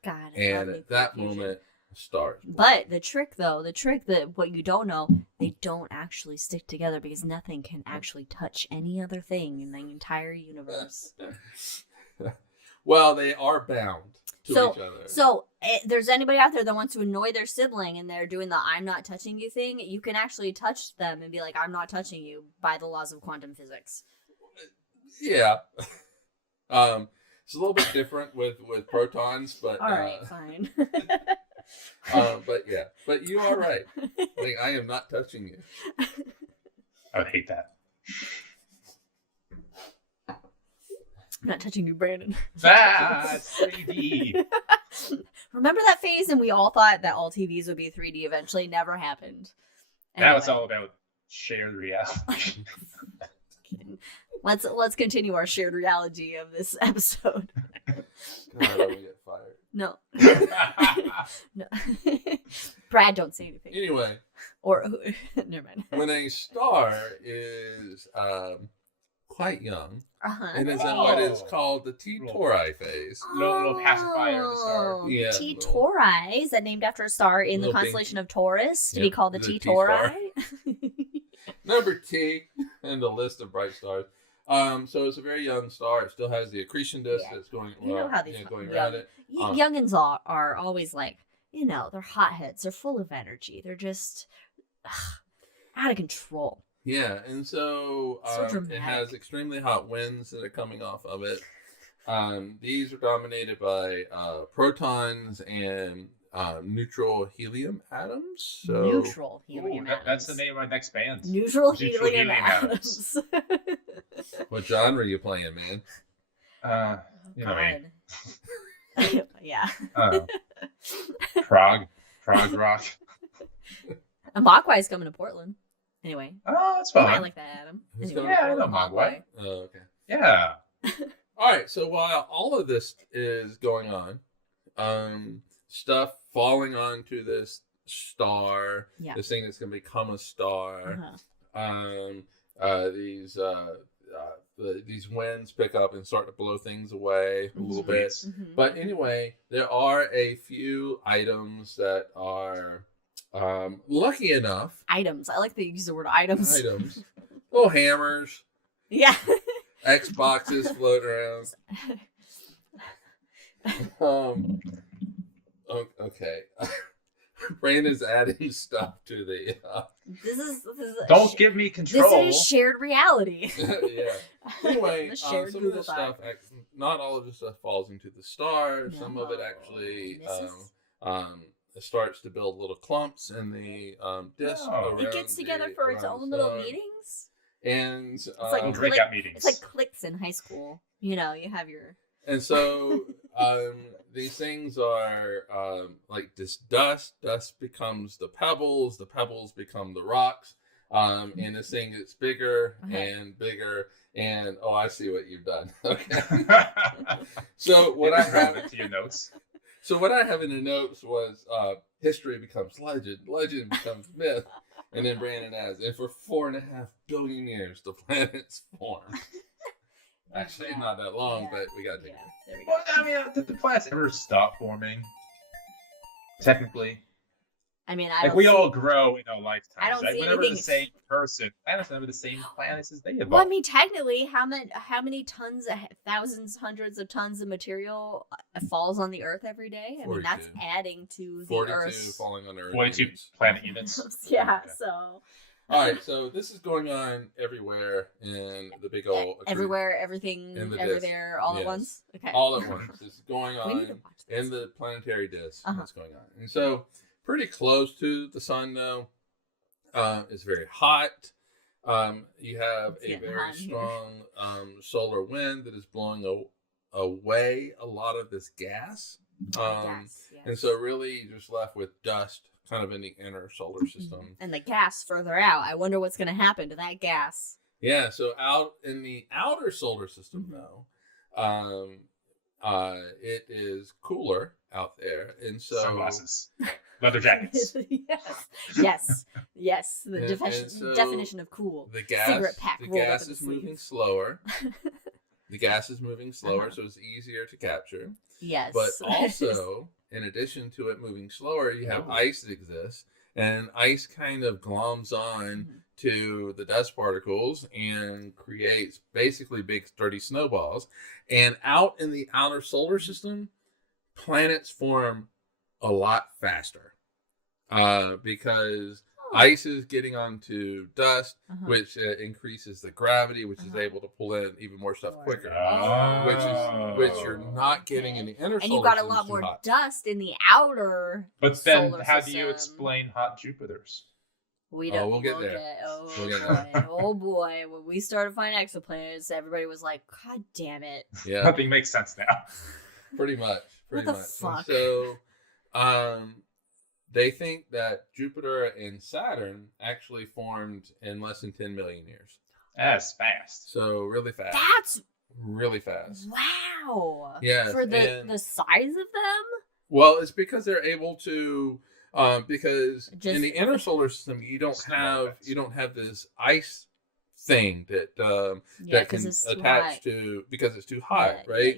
God, I love And at nuclear that fusion. moment, stars. But the trick that what you don't know, they don't actually stick together because nothing can actually touch any other thing in the entire universe. Well, they are bound to each other. So, there's anybody out there that wants to annoy their sibling and they're doing the "I'm not touching you" thing, you can actually touch them and be like, "I'm not touching you" by the laws of quantum physics. Yeah. It's a little bit different with protons, but All right, fine. but yeah, but you are right. Like, I am not touching you. I would hate that. I'm not touching you, Brandon. That's 3D. Remember that phase, and we all thought that all TVs would be 3D eventually. Never happened. Now it's all about shared reality. Let's continue our shared reality of this episode. God, I'm gonna get fired. No. No. Brad, don't say anything. Anyway, Or never mind. when a star is quite young, it is in what is called the T Tauri phase. Little pacifier in the star. Yeah. T Tauri is that named after a star in the Little constellation of Taurus to be Yep, called the the T T-star. Tauri? Number T in the list of bright stars. So it's a very young star. It still has the accretion disk Yeah. that's going, You know how these going young- around it. Youngins are always like, they're hotheads. They're full of energy. They're just out of control. Yeah, and so, So it dramatic. has extremely hot winds that are coming off of it. These are dominated by protons and neutral helium atoms. So Neutral helium atoms. That's the name of my next band. Neutral Neutral helium helium atoms. what genre are you playing, man? You know me. God. Yeah. Prague rock. And Mogwai's coming to Portland. Anyway. Oh, that's I fun. like that, Adam. Who's Anyway, coming? Yeah, I know Mogwai. Oh, okay. Yeah. All right. So while all of this is going on, stuff falling onto this star, Yeah. this thing that's going to become a star. These winds pick up and start to blow things away a little bit. Mhm. But anyway, there are a few items that are lucky enough. Items. I like that you use the word items. Items. Little hammers, Yeah. Xboxes floating around. Okay. Brandon's adding stuff to the. This is Don't give me control. This is shared reality. Yeah. Anyway, The some shared of Google this stuff, not all of this stuff falls into the star. Some of it No. actually Misses. it starts to build little clumps in the disc. Oh. It gets together around for its the own little star. meetings. And like Little click- breakout meetings. It's like cliques in high school. You have your. and so these things are like this dust. Dust becomes the pebbles become the rocks. And this thing gets bigger and bigger. And I see what you've done. Okay. So what I have it to your notes. So what I have in the notes was history becomes legend becomes myth, and then Brandon adds, and for 4.5 billion years the planets formed. Actually, Yeah. not that long, Yeah. but we got to. Yeah, there we go. Well, I mean, did the planets ever stop forming? Technically. I mean, Like, we all grow in our lifetimes. I don't right? see We're never anything- the same person. Planets are never the same planets as they evolved. Well, I mean, technically, how many tons, thousands, hundreds of tons of material falls on the Earth every day? I mean, that's 42. adding to the 42 Earth's. falling on Earth. 42 planet units. Yeah. Okay. So. All right, so this is going on everywhere in the big old Everywhere, everything, In the ever disc. there, all at Yes. once. Okay. all at once. It's going We need on to watch this. in the planetary disk. Uh-huh. What's going on? And so, pretty close to the sun, though. It's very hot. You have It's a getting very hot in here. strong solar wind that is blowing away a lot of this gas. Yes, And so, really, you're just left with dust kind of in the inner solar system. And the gas further out. I wonder what's going to happen to that gas. Yeah, so out in the outer solar system, though, it is cooler out there. And so. Sunglasses. Leather jackets. yes. The And so definition of cool. The gas, Cigarette pack the rolled up gas in the is moving sleeve. slower. the gas is moving slower, so it's easier to capture. Yes. But also, in addition to it moving slower, you have ice that exists, and ice kind of gloms on to the dust particles and creates basically big sturdy snowballs. And out in the outer solar system, planets form a lot faster because ice is getting onto dust, which increases the gravity, which is able to pull in even more stuff quicker, which you're not getting in the inner solar system. And you got a lot more dust in the outer But then how do you explain hot Jupiters? We'll get there. Oh boy. When we started finding exoplanets, everybody was like, God damn it. Yeah. Nothing makes sense now. Pretty much. What the fuck? And so they think that Jupiter and Saturn actually formed in less than 10 million years. That's fast. So really fast. That's really fast. Wow. Yeah. For the size of them? Well, it's because they're able to because in the inner solar system you don't have this ice thing that that can attach to because it's too hot, right?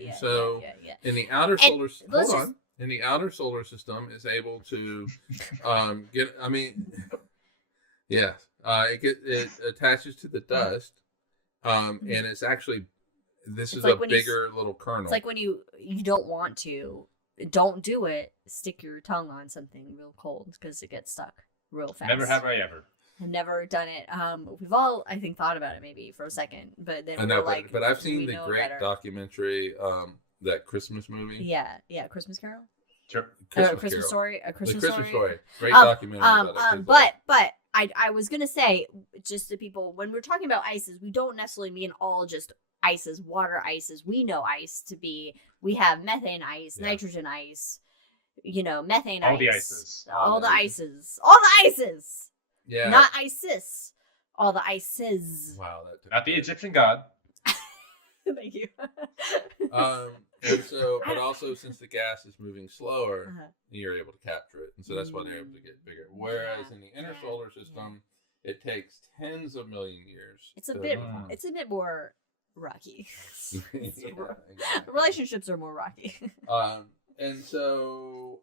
In the outer solar system, in the outer solar system is able to it attaches to the dust, and it's actually is a bigger little kernel. It's like when you don't want to. Don't do it. Stick your tongue on something real cold because it gets stuck real fast. Never have I ever. I've never done it. We've all, I think, thought about it maybe for a second, but then but I've seen the great documentary, that Christmas movie. Yeah, Christmas Carol. Sure. Christmas Story. Christmas Story. Great documentary. But I was gonna say just to people when we're talking about ices, we don't necessarily mean all just ices, water ices. We know ice to be. We have methane ice, nitrogen ice, methane ice. All the ices. Yeah. Not ISIS. All the ices. Wow. Not the Egyptian god. Thank you. And so, but also since the gas is moving slower, you're able to capture it. And so that's why they're able to get bigger. Whereas in the inner solar system, it takes tens of million years. It's a bit more rocky. Relationships are more rocky. And so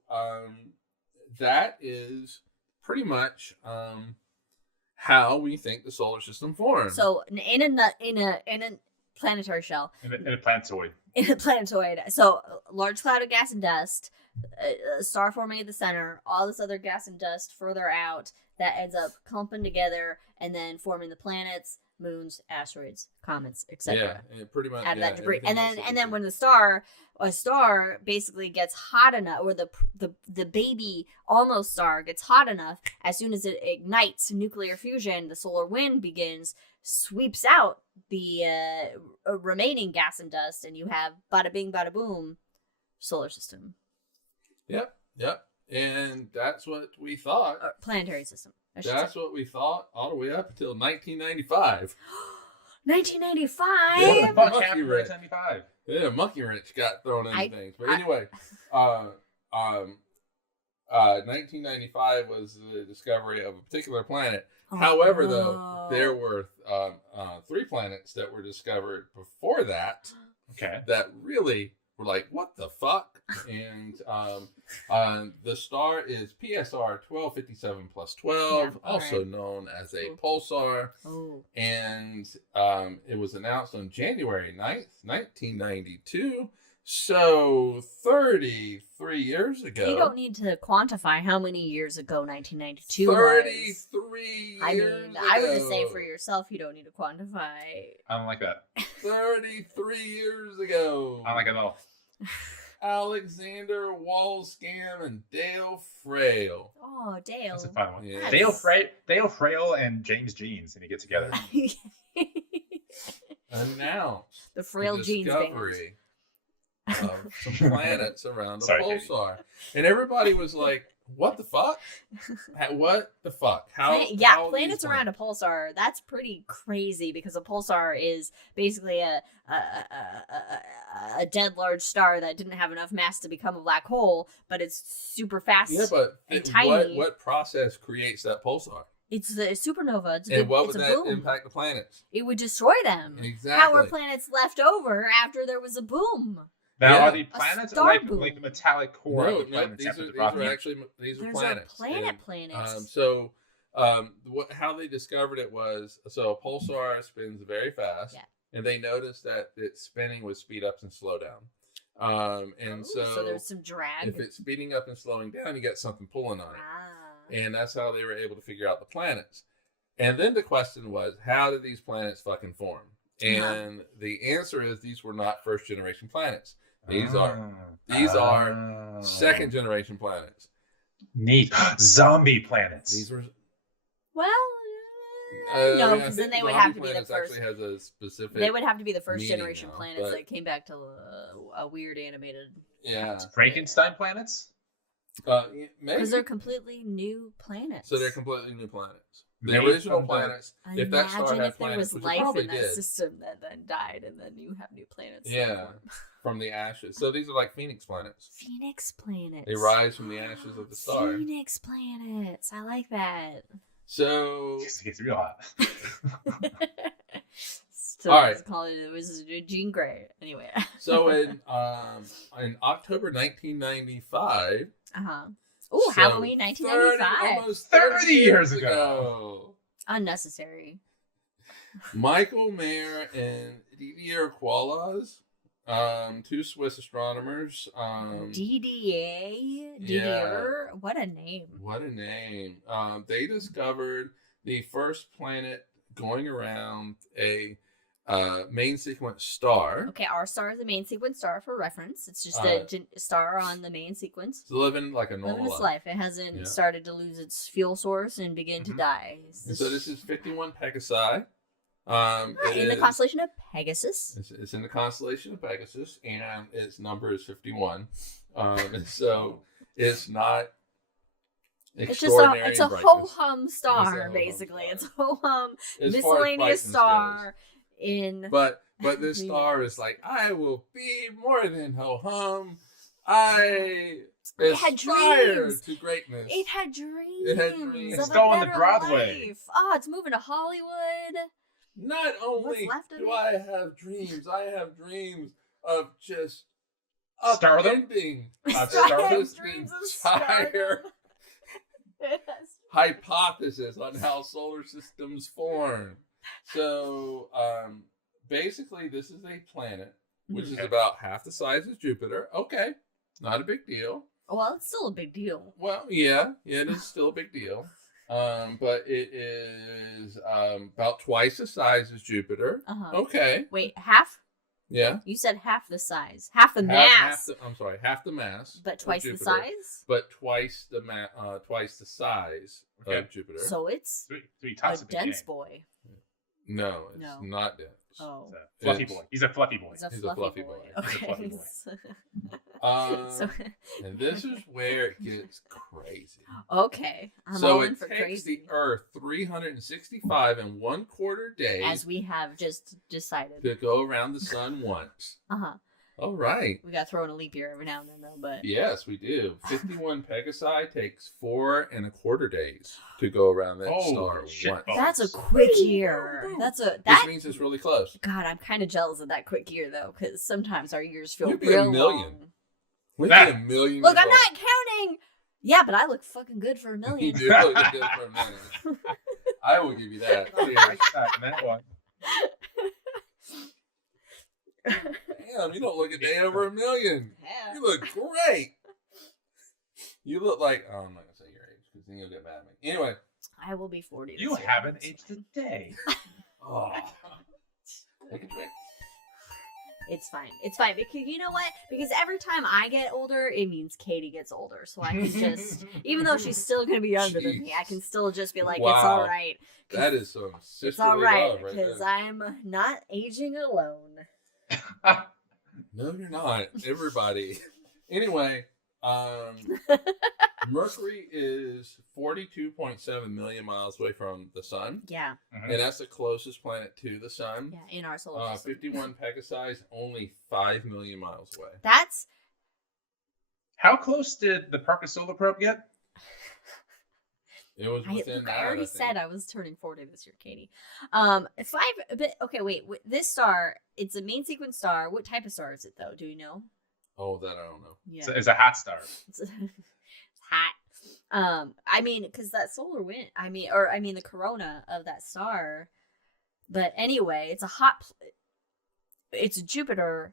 that is pretty much how we think the solar system formed. So in a planetary shell. In a planetoid. In a planetoid. So large cloud of gas and dust, a star forming at the center, all this other gas and dust further out that ends up clumping together and then forming the planets, moons, asteroids, comets, etc. Yeah, pretty much out of that debris. And then when a star basically gets hot enough, or the baby almost star gets hot enough, as soon as it ignites nuclear fusion, the solar wind begins, sweeps out the remaining gas and dust, and you have bada bing, bada boom, solar system. Yep. And that's what we thought. Planetary system. That's what we thought all the way up until 1995. 1995? What the fuck happened in 1995? Yeah, monkey wrench got thrown into things. But anyway, 1995 was the discovery of a particular planet. However, though, there were 3 planets that were discovered before that. Okay. That really were like, what the fuck? And the star is PSR 1257+12, also known as a pulsar. Oh. And it was announced on January 9th, 1992. So 33 years ago. You don't need to quantify how many years ago 1992 33 was. years ago. I would just say for yourself, you don't need to quantify. I don't like that. 33 years ago. I don't like it at all. Alexander Walscam and Dale Frail. Oh, Dale. That's a fun one. Yeah. Dale Frail and James Jeans need to get together. Announced the Frail Jeans discovery of some planets around a pulsar. And everybody was like, what the fuck? What the fuck? How planets around a pulsar, that's pretty crazy because a pulsar is basically a dead large star that didn't have enough mass to become a black hole, but it's super fast and tiny. What process creates that pulsar? It's the supernova. It's And what it's would a that boom. impact the planets? It would destroy them. Exactly. How are planets left over after there was a boom? Now, Yeah. are the planets star like, boom. like the metallic core of the No, planets these after the are rocket? actually these are There's planets. our And, planets. how they discovered it was a pulsar spins very fast, and they noticed that its spinning would speed up and slow down. So there's some drag. if it's speeding up and slowing down, you got something pulling on it, and that's how they were able to figure out the planets. And then the question was, how did these planets fucking form? And the answer is these were not first generation planets. These are second generation planets. Neat. Zombie planets. These were no, because then they would have to be the first. Actually has a specific. They would have to be the first meaning generation now, planets but- that came back to a weird animated. Yeah. Frankenstein planets? Maybe. Because they're completely new planets. So they're completely new planets. The Made original from the- planets. If that star Imagine had if there planets, was which it life probably in that did. system that then died, and then you have new planets. Yeah, from the ashes. So these are like Phoenix planets. Phoenix planets. They rise from the ashes of the star. Phoenix planets. I like that. So It gets real hot. So All right. it was Jean Grey. Anyway. So in October 1995. Oh, Halloween 1995. Almost 30 years ago. Unnecessary. Michael Mayer and Didier Queloz, two Swiss astronomers. DDA? Didier? What a name. What a name. They discovered the first planet going around a main sequence star. Okay, our star is the main sequence star for reference. It's just a star on the main sequence. It's living like a normal Living its life. It hasn't started to lose its fuel source and begin to die. And so this is 51 Pegasi. In the constellation of Pegasus. It's in the constellation of Pegasus, and its number is 51. And so it's not extraordinary. It's a brightness. ho-hum star, It's a ho-hum basically. star. It's a ho-hum As far as miscellaneous brightness star goes. in... But this star is like, I will be more than ho-hum. I aspire dreams. to greatness. It had dreams. It had dreams. It's of a going to better Broadway. life. Oh, it's moving to Hollywood. Not only left of do it? I have dreams, I have dreams of just Stardom? upending I have this dreams of entire It has hypothesis on how solar systems form. So, basically, this is a planet which is about half the size of Jupiter. Okay, not a big deal. Well, it's still a big deal. Well, yeah, it is still a big deal. But it is about twice the size as Jupiter. Okay. Wait, half? Yeah. You said half the size. Half the mass. Half the mass. But of twice the Jupiter, size? But twice the size of Jupiter. So it's Three a types of dense boy. No, it's No. not dense. Oh. Fluffy boy. He's a fluffy boy. He's a He's a fluffy fluffy boy. boy. He's a Okay. fluffy So, And this is where it gets crazy. okay. I'm So all in it for takes crazy. the Earth 365 and 1/4 days As we have just decided. to go around the sun once. All right. We got to throw in a leap year every now and then, though. But Yes, we do. 51 Pegasi takes 4 1/4 days to go around that Holy star shit, once. folks. that's a quick year. Which means it's really close. God, I'm kind of jealous of that quick year though, because sometimes our years feel You'd be real a million. long. We'd be a million. Look, years I'm old. not counting. Yeah, but I look fucking good for a You million. do look good for a million. I will give you that. That one. Damn, you don't look a day over a million. Yeah. You look great. You look like, oh, I'm not going to say your age because then you'll get mad at me. Anyway. I will be 40. this You year. haven't aged a day. Oh. Take a drink. It's fine. It's fine because you know what? Because every time I get older, it means Katie gets older. So I can just, even though she's still gonna be younger than me, I can still just be like, it's all right. That is some sisterly It's all right love right because there. I'm not aging alone. No, you're not. Everybody. Anyway, Mercury is 42.7 million miles away from the sun. Yeah. And that's the closest planet to the sun. Yeah, in our solar system. 51 Pegasi is only 5 million miles away. That's How close did the Parker Solar Probe get? It was within that. I already said think. I was turning 40 this year, Katie. But okay, wait. This star, it's a main sequence star. What type of star is it, though? Do you know? Oh, that I don't know. Yeah, It's a hot star. it's hot. I mean, because that solar wind. I mean, the corona of that star. But anyway, it's a hot. It's Jupiter.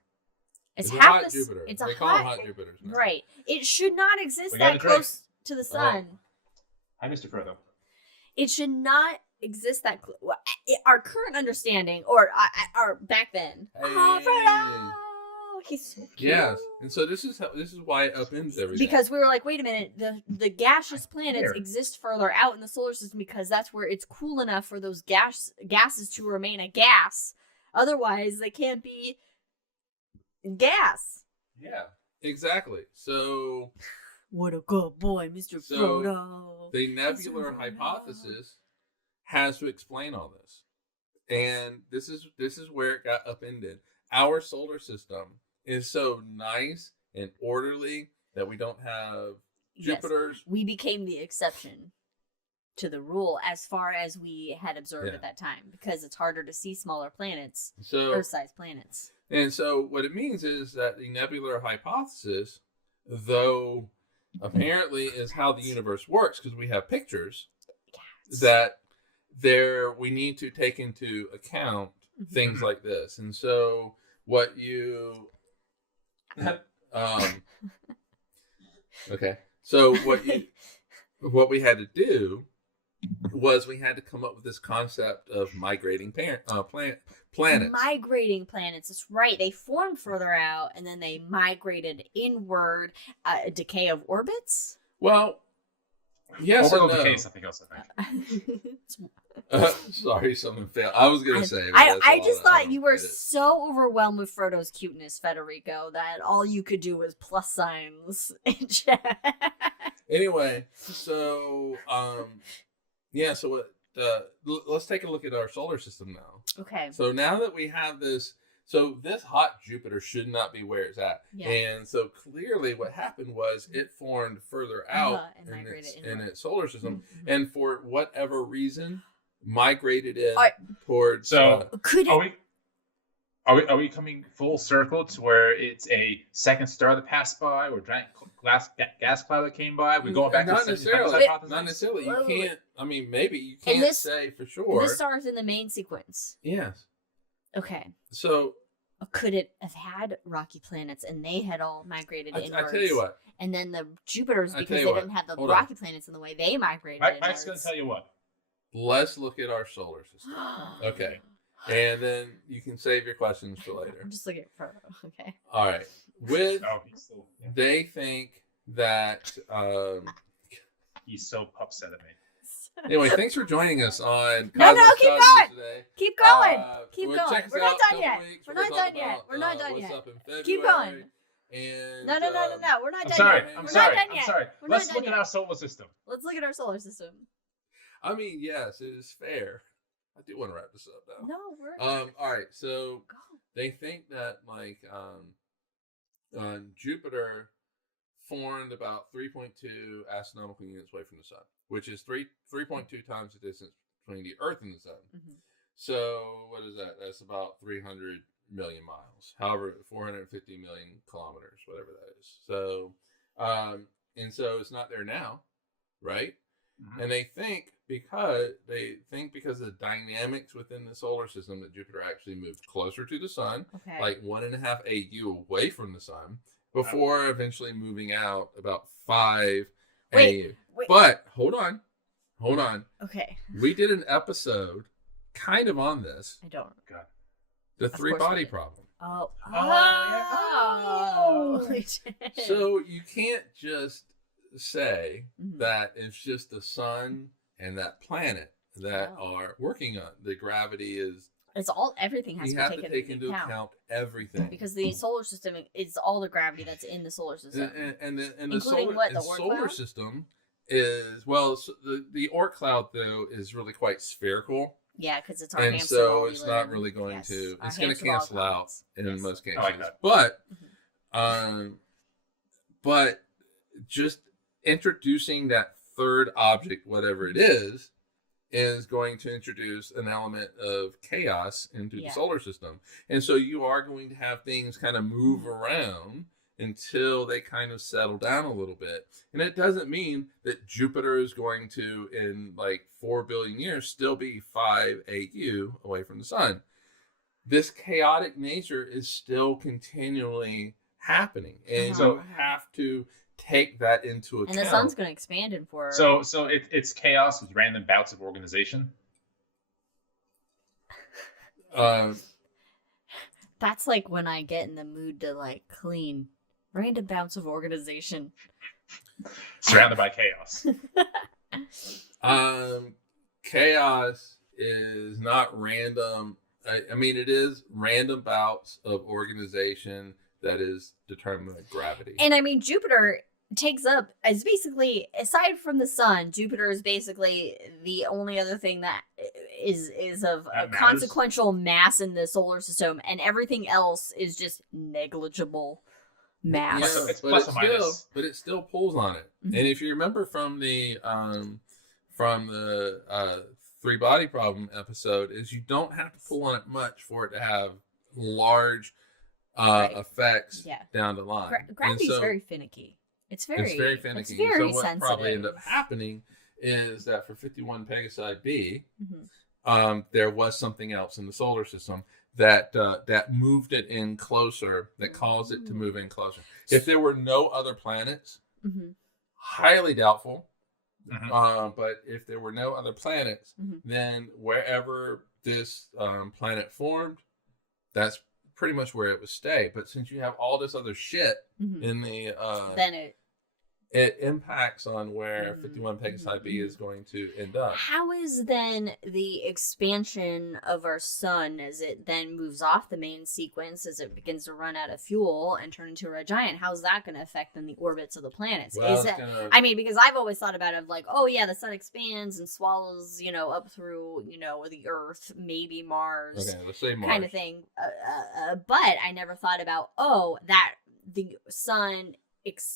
It's a half hot the. Jupiter. It's a they call them hot Jupiters now. right. It should not exist We got that a drink. close to the sun. Hi, Mr. Frodo. It should not exist that our current understanding or our back then. Hey. Oh, Frodo! He's so cute. Yes, and so this is why it upends everything. Because we were like, wait a minute, the gaseous planets Here. exist further out in the solar system because that's where it's cool enough for those gases to remain a gas. Otherwise, they can't be gas. yeah, exactly. So What a good boy, Mr. So, Frodo. the nebular hypothesis has to explain all this, and this is where it got upended. Our solar system is so nice and orderly that we don't have Yes. Jupiters. We became the exception to the rule as far as we had observed Yeah. at that time because it's harder to see smaller planets, So Earth-sized planets. and so what it means is that the nebular hypothesis, though apparently is how the universe works because we have pictures, Yes. that we need to take into account things like this. And so what you okay, so what we had to do was we had to come up with this concept of migrating planets. Migrating planets. That's right. They formed further out and then they migrated inward. A decay of orbits. Well, yes and Orbital no. decay is something else, I think. Sorry, something failed. I was gonna say. but I that's all just I thought don't you were get it. so overwhelmed with Frodo's cuteness, Federico, that all you could do was plus signs in chat. Anyway, so yeah. So what? Let's take a look at our solar system now. Okay. So now that we have this, so this hot Jupiter should not be where it's at. Yeah. And so clearly what happened was it formed further out And in, migrated in inward. its solar system. Mhm. And for whatever reason, migrated in Alright. towards... So- Could Are it? we are we coming full circle to where it's a second star that passed by or giant gas cloud that came by? We're going back not to the necessarily. hypothesis? Not necessarily. You Wait. can't... I mean, maybe. You And can't this- say for sure. This star is in the main sequence. Yes. Okay. So Could it have had rocky planets and they had all migrated I inwards? tell you what. And then the Jupiters, I because tell they you what. didn't have the Hold on. rocky planets in the way they migrated Mike's going inwards. to tell you what. Let's look at our solar system. Okay. And then you can save your questions for I'm later. just looking at Frodo. Okay. All right. With Oh, he's still. Yeah. they think that He's so upset at me. anyway, thanks for joining us on No, Cosmos keep Cosmos going. today. Keep going. Keep Well, going. check us We're out not done in a yet. couple weeks. We're We're not gonna done talk yet. about, We're not done what's yet. up in February. Keep going. And No. We're not I'm done sorry. yet. I'm We're sorry. not done I'm yet. sorry. We're Let's not look done at yet. our solar system. Let's look at our solar system. I mean, yes, it is fair. I do want to wrap this up now. No, we're All right. So go. they think that Jupiter formed about 3.2 astronomical units away from the sun, which is 3.2 times the distance between the Earth and the sun. Mhm. So what is that? That's about 300 million miles. However, 450 million kilometers, whatever that is. So, and so it's not there now, right? Mhm. And they think because of the dynamics within the solar system that Jupiter actually moved closer to the sun, Okay. like 1.5 AU away from the sun, before eventually moving out about 5 AU. Wait. But hold on. Okay. We did an episode kind of on this, I don't. the Of course three-body we did. problem. Oh. Oh, we did. So you can't just say Mhm. that it's just the sun and that planet that Oh. are working on. The gravity is, It's everything has you to have be to taken take into account. everything. Because the solar system is all the gravity that's in the solar system. And the Including solar, what, the and Oort solar cloud? system is, well, the Oort cloud, though, is really quite spherical. Yeah, because it's our And hamster so ball we it's live not in. really going Yes, to, our it's going to hamster ball cancel out clouds. in Yes. most cases. I like that. But just introducing that third object, whatever it is going to introduce an element of chaos into the solar system. And so you are going to have things kind of move around until they kind of settle down a little bit. And it doesn't mean that Jupiter is going to, in like 4 billion years, still be 5 AU away from the sun. This chaotic nature is still continually happening. And so you have to take that into account. And the sun's going to expand in 4. So it's chaos with random bouts of organization. That's like when I get in the mood to like clean. Random bouts of organization. Surrounded by chaos. Chaos is not random. I mean, it is random bouts of organization that is determined by gravity. And I mean, Jupiter takes up, is basically, aside from the sun, Jupiter is basically the only other thing that is of a consequential mass in the solar system, and everything else is just negligible mass. Yeah, it's plus or minus. But it still pulls on it. Mm-hmm. And if you remember from the three body problem episode, is you don't have to pull on it much for it to have large effects down the line. Gravity's very finicky. It's very finicky. It's very so what sensitive. Probably ended up happening is that for 51 Pegasi b, there was something else in the solar system that moved it in closer, that caused it to move in closer. If there were no other planets, highly doubtful. But if there were no other planets, then wherever this planet formed, that's pretty much where it would stay. But since you have all this other shit in the then it impacts on where 51 Pegasi b is going to end up. How is then the expansion of our sun as it then moves off the main sequence, as it begins to run out of fuel and turn into a red giant? How's that going to affect then the orbits of the planets? Well, I mean, because I've always thought about it of like, oh yeah, the sun expands and swallows, up through, the Earth, maybe Mars, okay, let's say Mars kind of thing. But I never thought about, that the sun,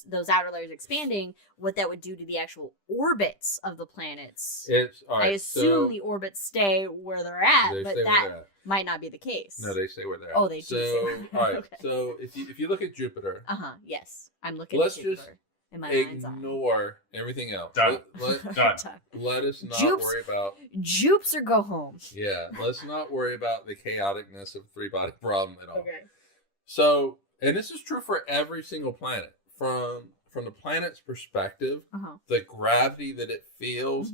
those outer layers expanding, what that would do to the actual orbits of the planets. I assume the orbits stay where they're at, but that might not be the case. No, they stay where they're at. Oh, they do. So, all right. Okay. So if you look at Jupiter, yes, I'm looking at Jupiter. Let's just ignore everything else. Done. Let us not worry about Jupes or go home. Yeah, let's not worry about the chaoticness of three-body problem at all. Okay. So, and this is true for every single planet. From the planet's perspective, the gravity that it feels,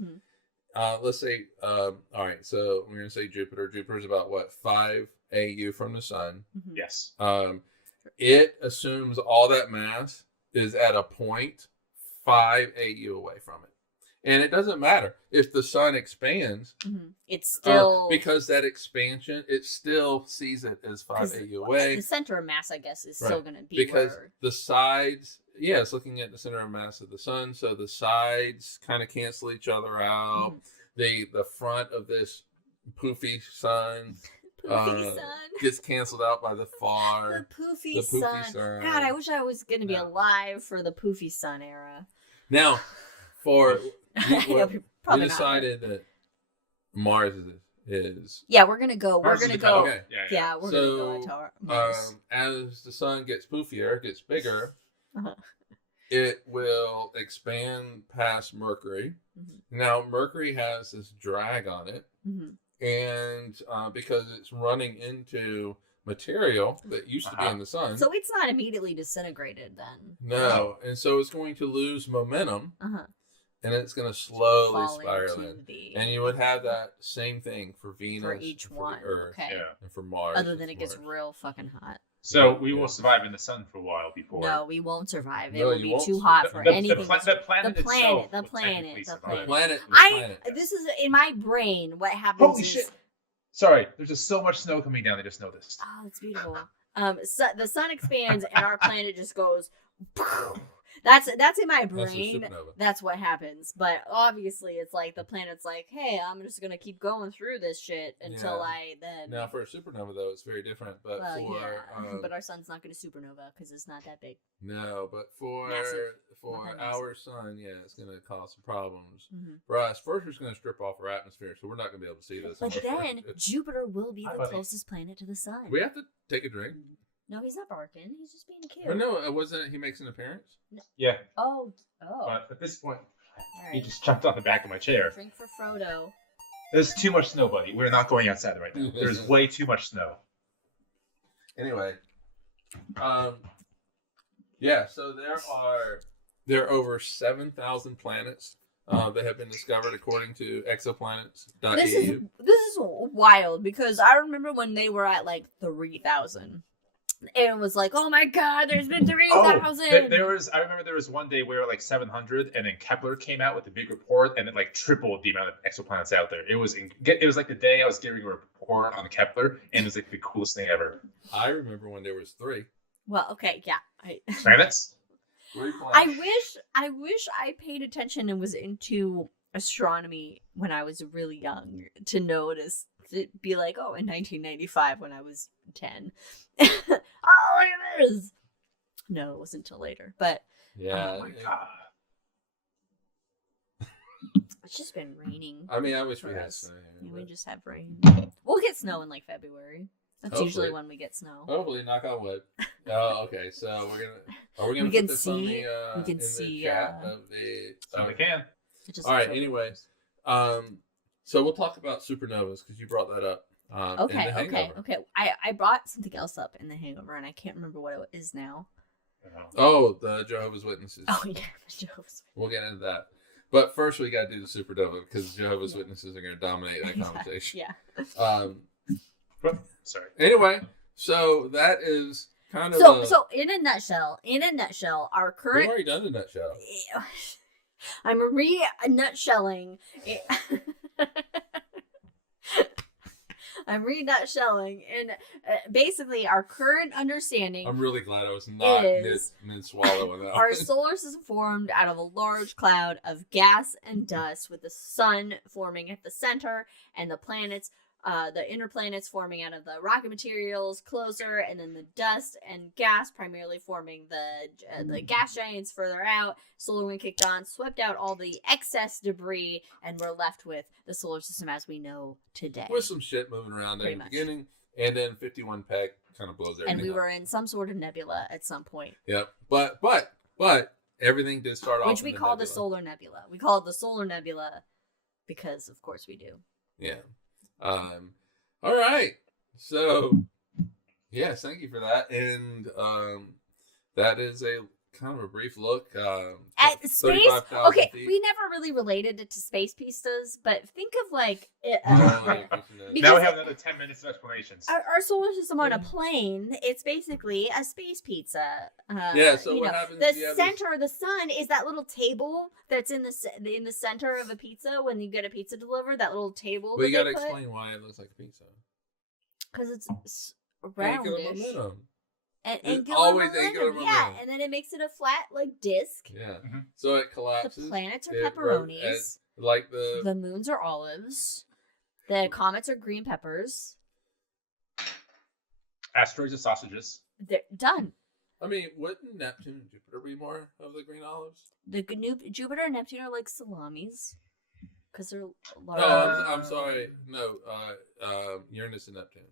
let's say, all right, so we're going to say Jupiter. Jupiter's about, 5 AU from the sun? Yes. It assumes all that mass is at a point 5 AU away from it. And it doesn't matter if the sun expands. It's still... because that expansion, it still sees it as 5 AU away. The center of mass, I guess, is still going to be because the sides... Yeah, it's looking at the center of mass of the sun. So the sides kind of cancel each other out. The front of this poofy sun... gets canceled out by the far. The poofy sun. God, I wish I was going to be alive for the poofy sun era. Now, we decided that Mars is. Yeah, we're gonna go. We're gonna go. Okay. Yeah, we're gonna go into Mars. As the sun gets poofier, gets bigger, it will expand past Mercury. Now, Mercury has this drag on it, and because it's running into material that used to be in the sun. So it's not immediately disintegrated then. No, and so it's going to lose momentum. And it's going to slowly spiral in. And you would have that same thing for Venus, for each one, Earth, and for Mars. Other than it gets real fucking hot. So we will survive in the sun for a while before. No, we won't survive. It will be too hot for anything. The planet. This is in my brain. What happens? Holy shit! Sorry, there's just so much snow coming down. I just noticed. Oh, it's beautiful. So the sun expands and our planet just goes. That's in my That's a brain. supernova. That's what happens. But obviously, it's like the planet's like, hey, I'm just gonna keep going through this shit until Yeah. I then. Now, for a supernova, though, it's very different. But Well, for yeah. But our sun's not gonna supernova because it's not that big. no, but for Massive. for Not that our sun, yeah, it's going to cause some problems. Mm-hmm. For us, first, it's going to strip off our atmosphere, so we're not going to be able to see this. But then Jupiter will be Hi, the buddy. closest planet to the sun. we have to take a drink. No, he's not barking. He's just being cute. Or no, it wasn't. He makes an appearance. Yeah, Oh. but at this point, All he right. just jumped off the back of my chair. Drink for Frodo. There's too much snow, buddy. We're not going outside right now. There's way too much snow. Anyway, yeah. So there are over 7,000 planets that have been discovered according to exoplanets.eu. This is wild because I remember when they were at like 3,000. It was like, oh my god, there's been 3,000. I remember there was one day where like 700, and then Kepler came out with a big report, and it like tripled the amount of exoplanets out there. It was like the day I was giving a report on Kepler, and it was like the coolest thing ever. I remember when there was 3. Well, okay, yeah. Planets? 3 planets. I wish I paid attention and was into astronomy when I was really young to notice, to be like, oh, in 1995 when I was 10. Oh, look at this. No, it wasn't until later, but Yeah. Oh my god. it's just been raining. I mean, I wish we for had us. snow here. We but just have rain. We'll get snow in like February. That's usually Hopefully. when we get snow. Hopefully, knock on wood. Oh, okay. So are we gonna We put can this on the see- we can in the see, chat of the So we can. It just all right. looks Anyway, so we'll talk about supernovas because you brought that up. In the okay. Hangover. I brought something else up in the Hangover, and I can't remember what it is now. Oh, the Jehovah's Witnesses. Oh yeah, Jehovah's. We'll get into that. But first, we got to do the supernova because Jehovah's Witnesses are going to dominate that conversation. Yeah. Sorry. Anyway, so that is kind of So in a nutshell, our we've current. already done the nutshell. I'm re-nutshelling. I'm re-nutshelling, and basically our current understanding. I'm really glad I was not mid swallow on that. Our one. solar system formed out of a large cloud of gas and dust, with the sun forming at the center, and the planets, the inner planets forming out of the rocky materials closer, and then the dust and gas primarily forming the gas giants further out. Solar wind kicked on, swept out all the excess debris, and we're left with the solar system as we know today. With some shit moving around there in the Pretty beginning, and then 51 Peg kind of blows everything And we up. were in some sort of nebula at some point. Yep. But everything did start off Which we call the solar nebula. We call it the solar nebula because, of course, we do. Yeah. All right. So, yes, thank you for that. And that is a kind of a brief look. At space, 35,000 okay, feet. we never really related it to space pistas, but think of like it, Now Because we have another 10 minutes of explanations. our solar system on a plane. It's basically a space pizza. Yeah, so you what know, happens? the you have center of the sun is that little table that's in the center of a pizza when you get a pizza delivered. That little table. Well, you got got to to explain why it looks like a pizza. because it's Angular roundish. momentum. And There's angular always momentum, angular yeah, momentum. and then it makes it a flat like disc. Yeah. Mhm. So it The collapses. planets are It pepperonis. like the The moons are olives. The comets are green peppers. Asteroids are sausages. They're done. I mean, wouldn't Neptune and Jupiter be more of the green olives? The Jupiter and Neptune are like salamis because they're large. No, I'm sorry. No, Uranus and Neptune.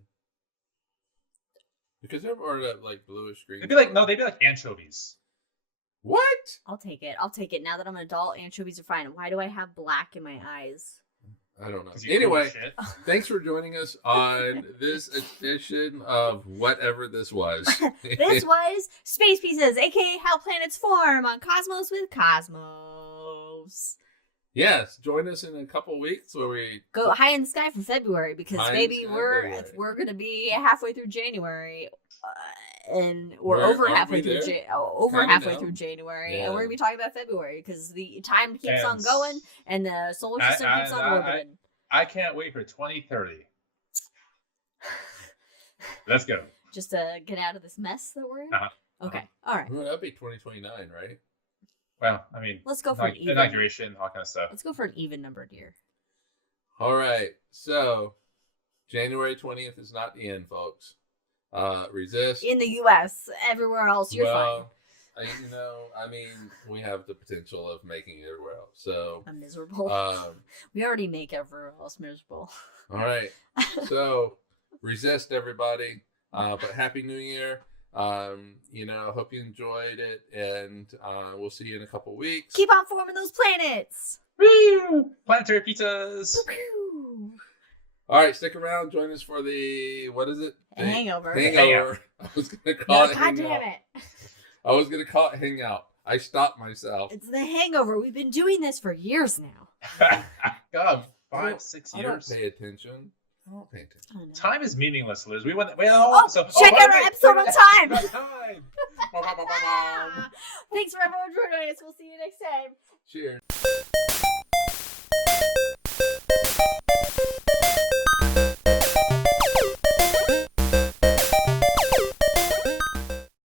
Because they're more that like bluish green. They'd be like anchovies. What? I'll take it. Now that I'm an adult, anchovies are fine. Why do I have black in my eyes? I don't know. 'Cause you Anyway, know shit. thanks for joining us on this edition of whatever this was. This was Space Pieces, aka How Planets Form on Cosmos with Cosmos. Yes, join us in a couple weeks where we Go high in the sky for February because High in maybe the sky we're February. gonna be halfway through January, and we're Where- over aren't halfway we through there? over Kinda halfway now. through January, Yeah. and we're gonna be talking about February because the time keeps on And- going and the solar system keeps on orbiting. I can't wait for 2030. Let's go. Just to get out of this mess that we're in. Uh-huh. Okay, all right. Well, that'd be 2029, right? Well, I mean, Let's go for an even. inauguration, all kind of stuff. Let's go for an even numbered year. All right. So January 20th is not the end, folks. Resist. In the U.S., everywhere else, you're fine. We have the potential of making it everywhere else. So I'm miserable. We already make everywhere else miserable. All right. So resist, everybody. But Happy New Year. Hope you enjoyed it, and we'll see you in a couple weeks. Keep on forming those planets. Woo! Planetary pizzas. Pew-pew. All right, stick around. Join us for the, what is it? Hangover. Hangover. I was going to call it God Hangout. damn it. I was going to call it Hangout. I stopped myself. It's the Hangover. We've been doing this for years now. God, 5-6 I don't years. pay attention. I don't pay attention. Time is meaningless, Liz. We went. Check out our episode on time. Time. Thanks for everyone joining us. We'll see you next time. Cheers.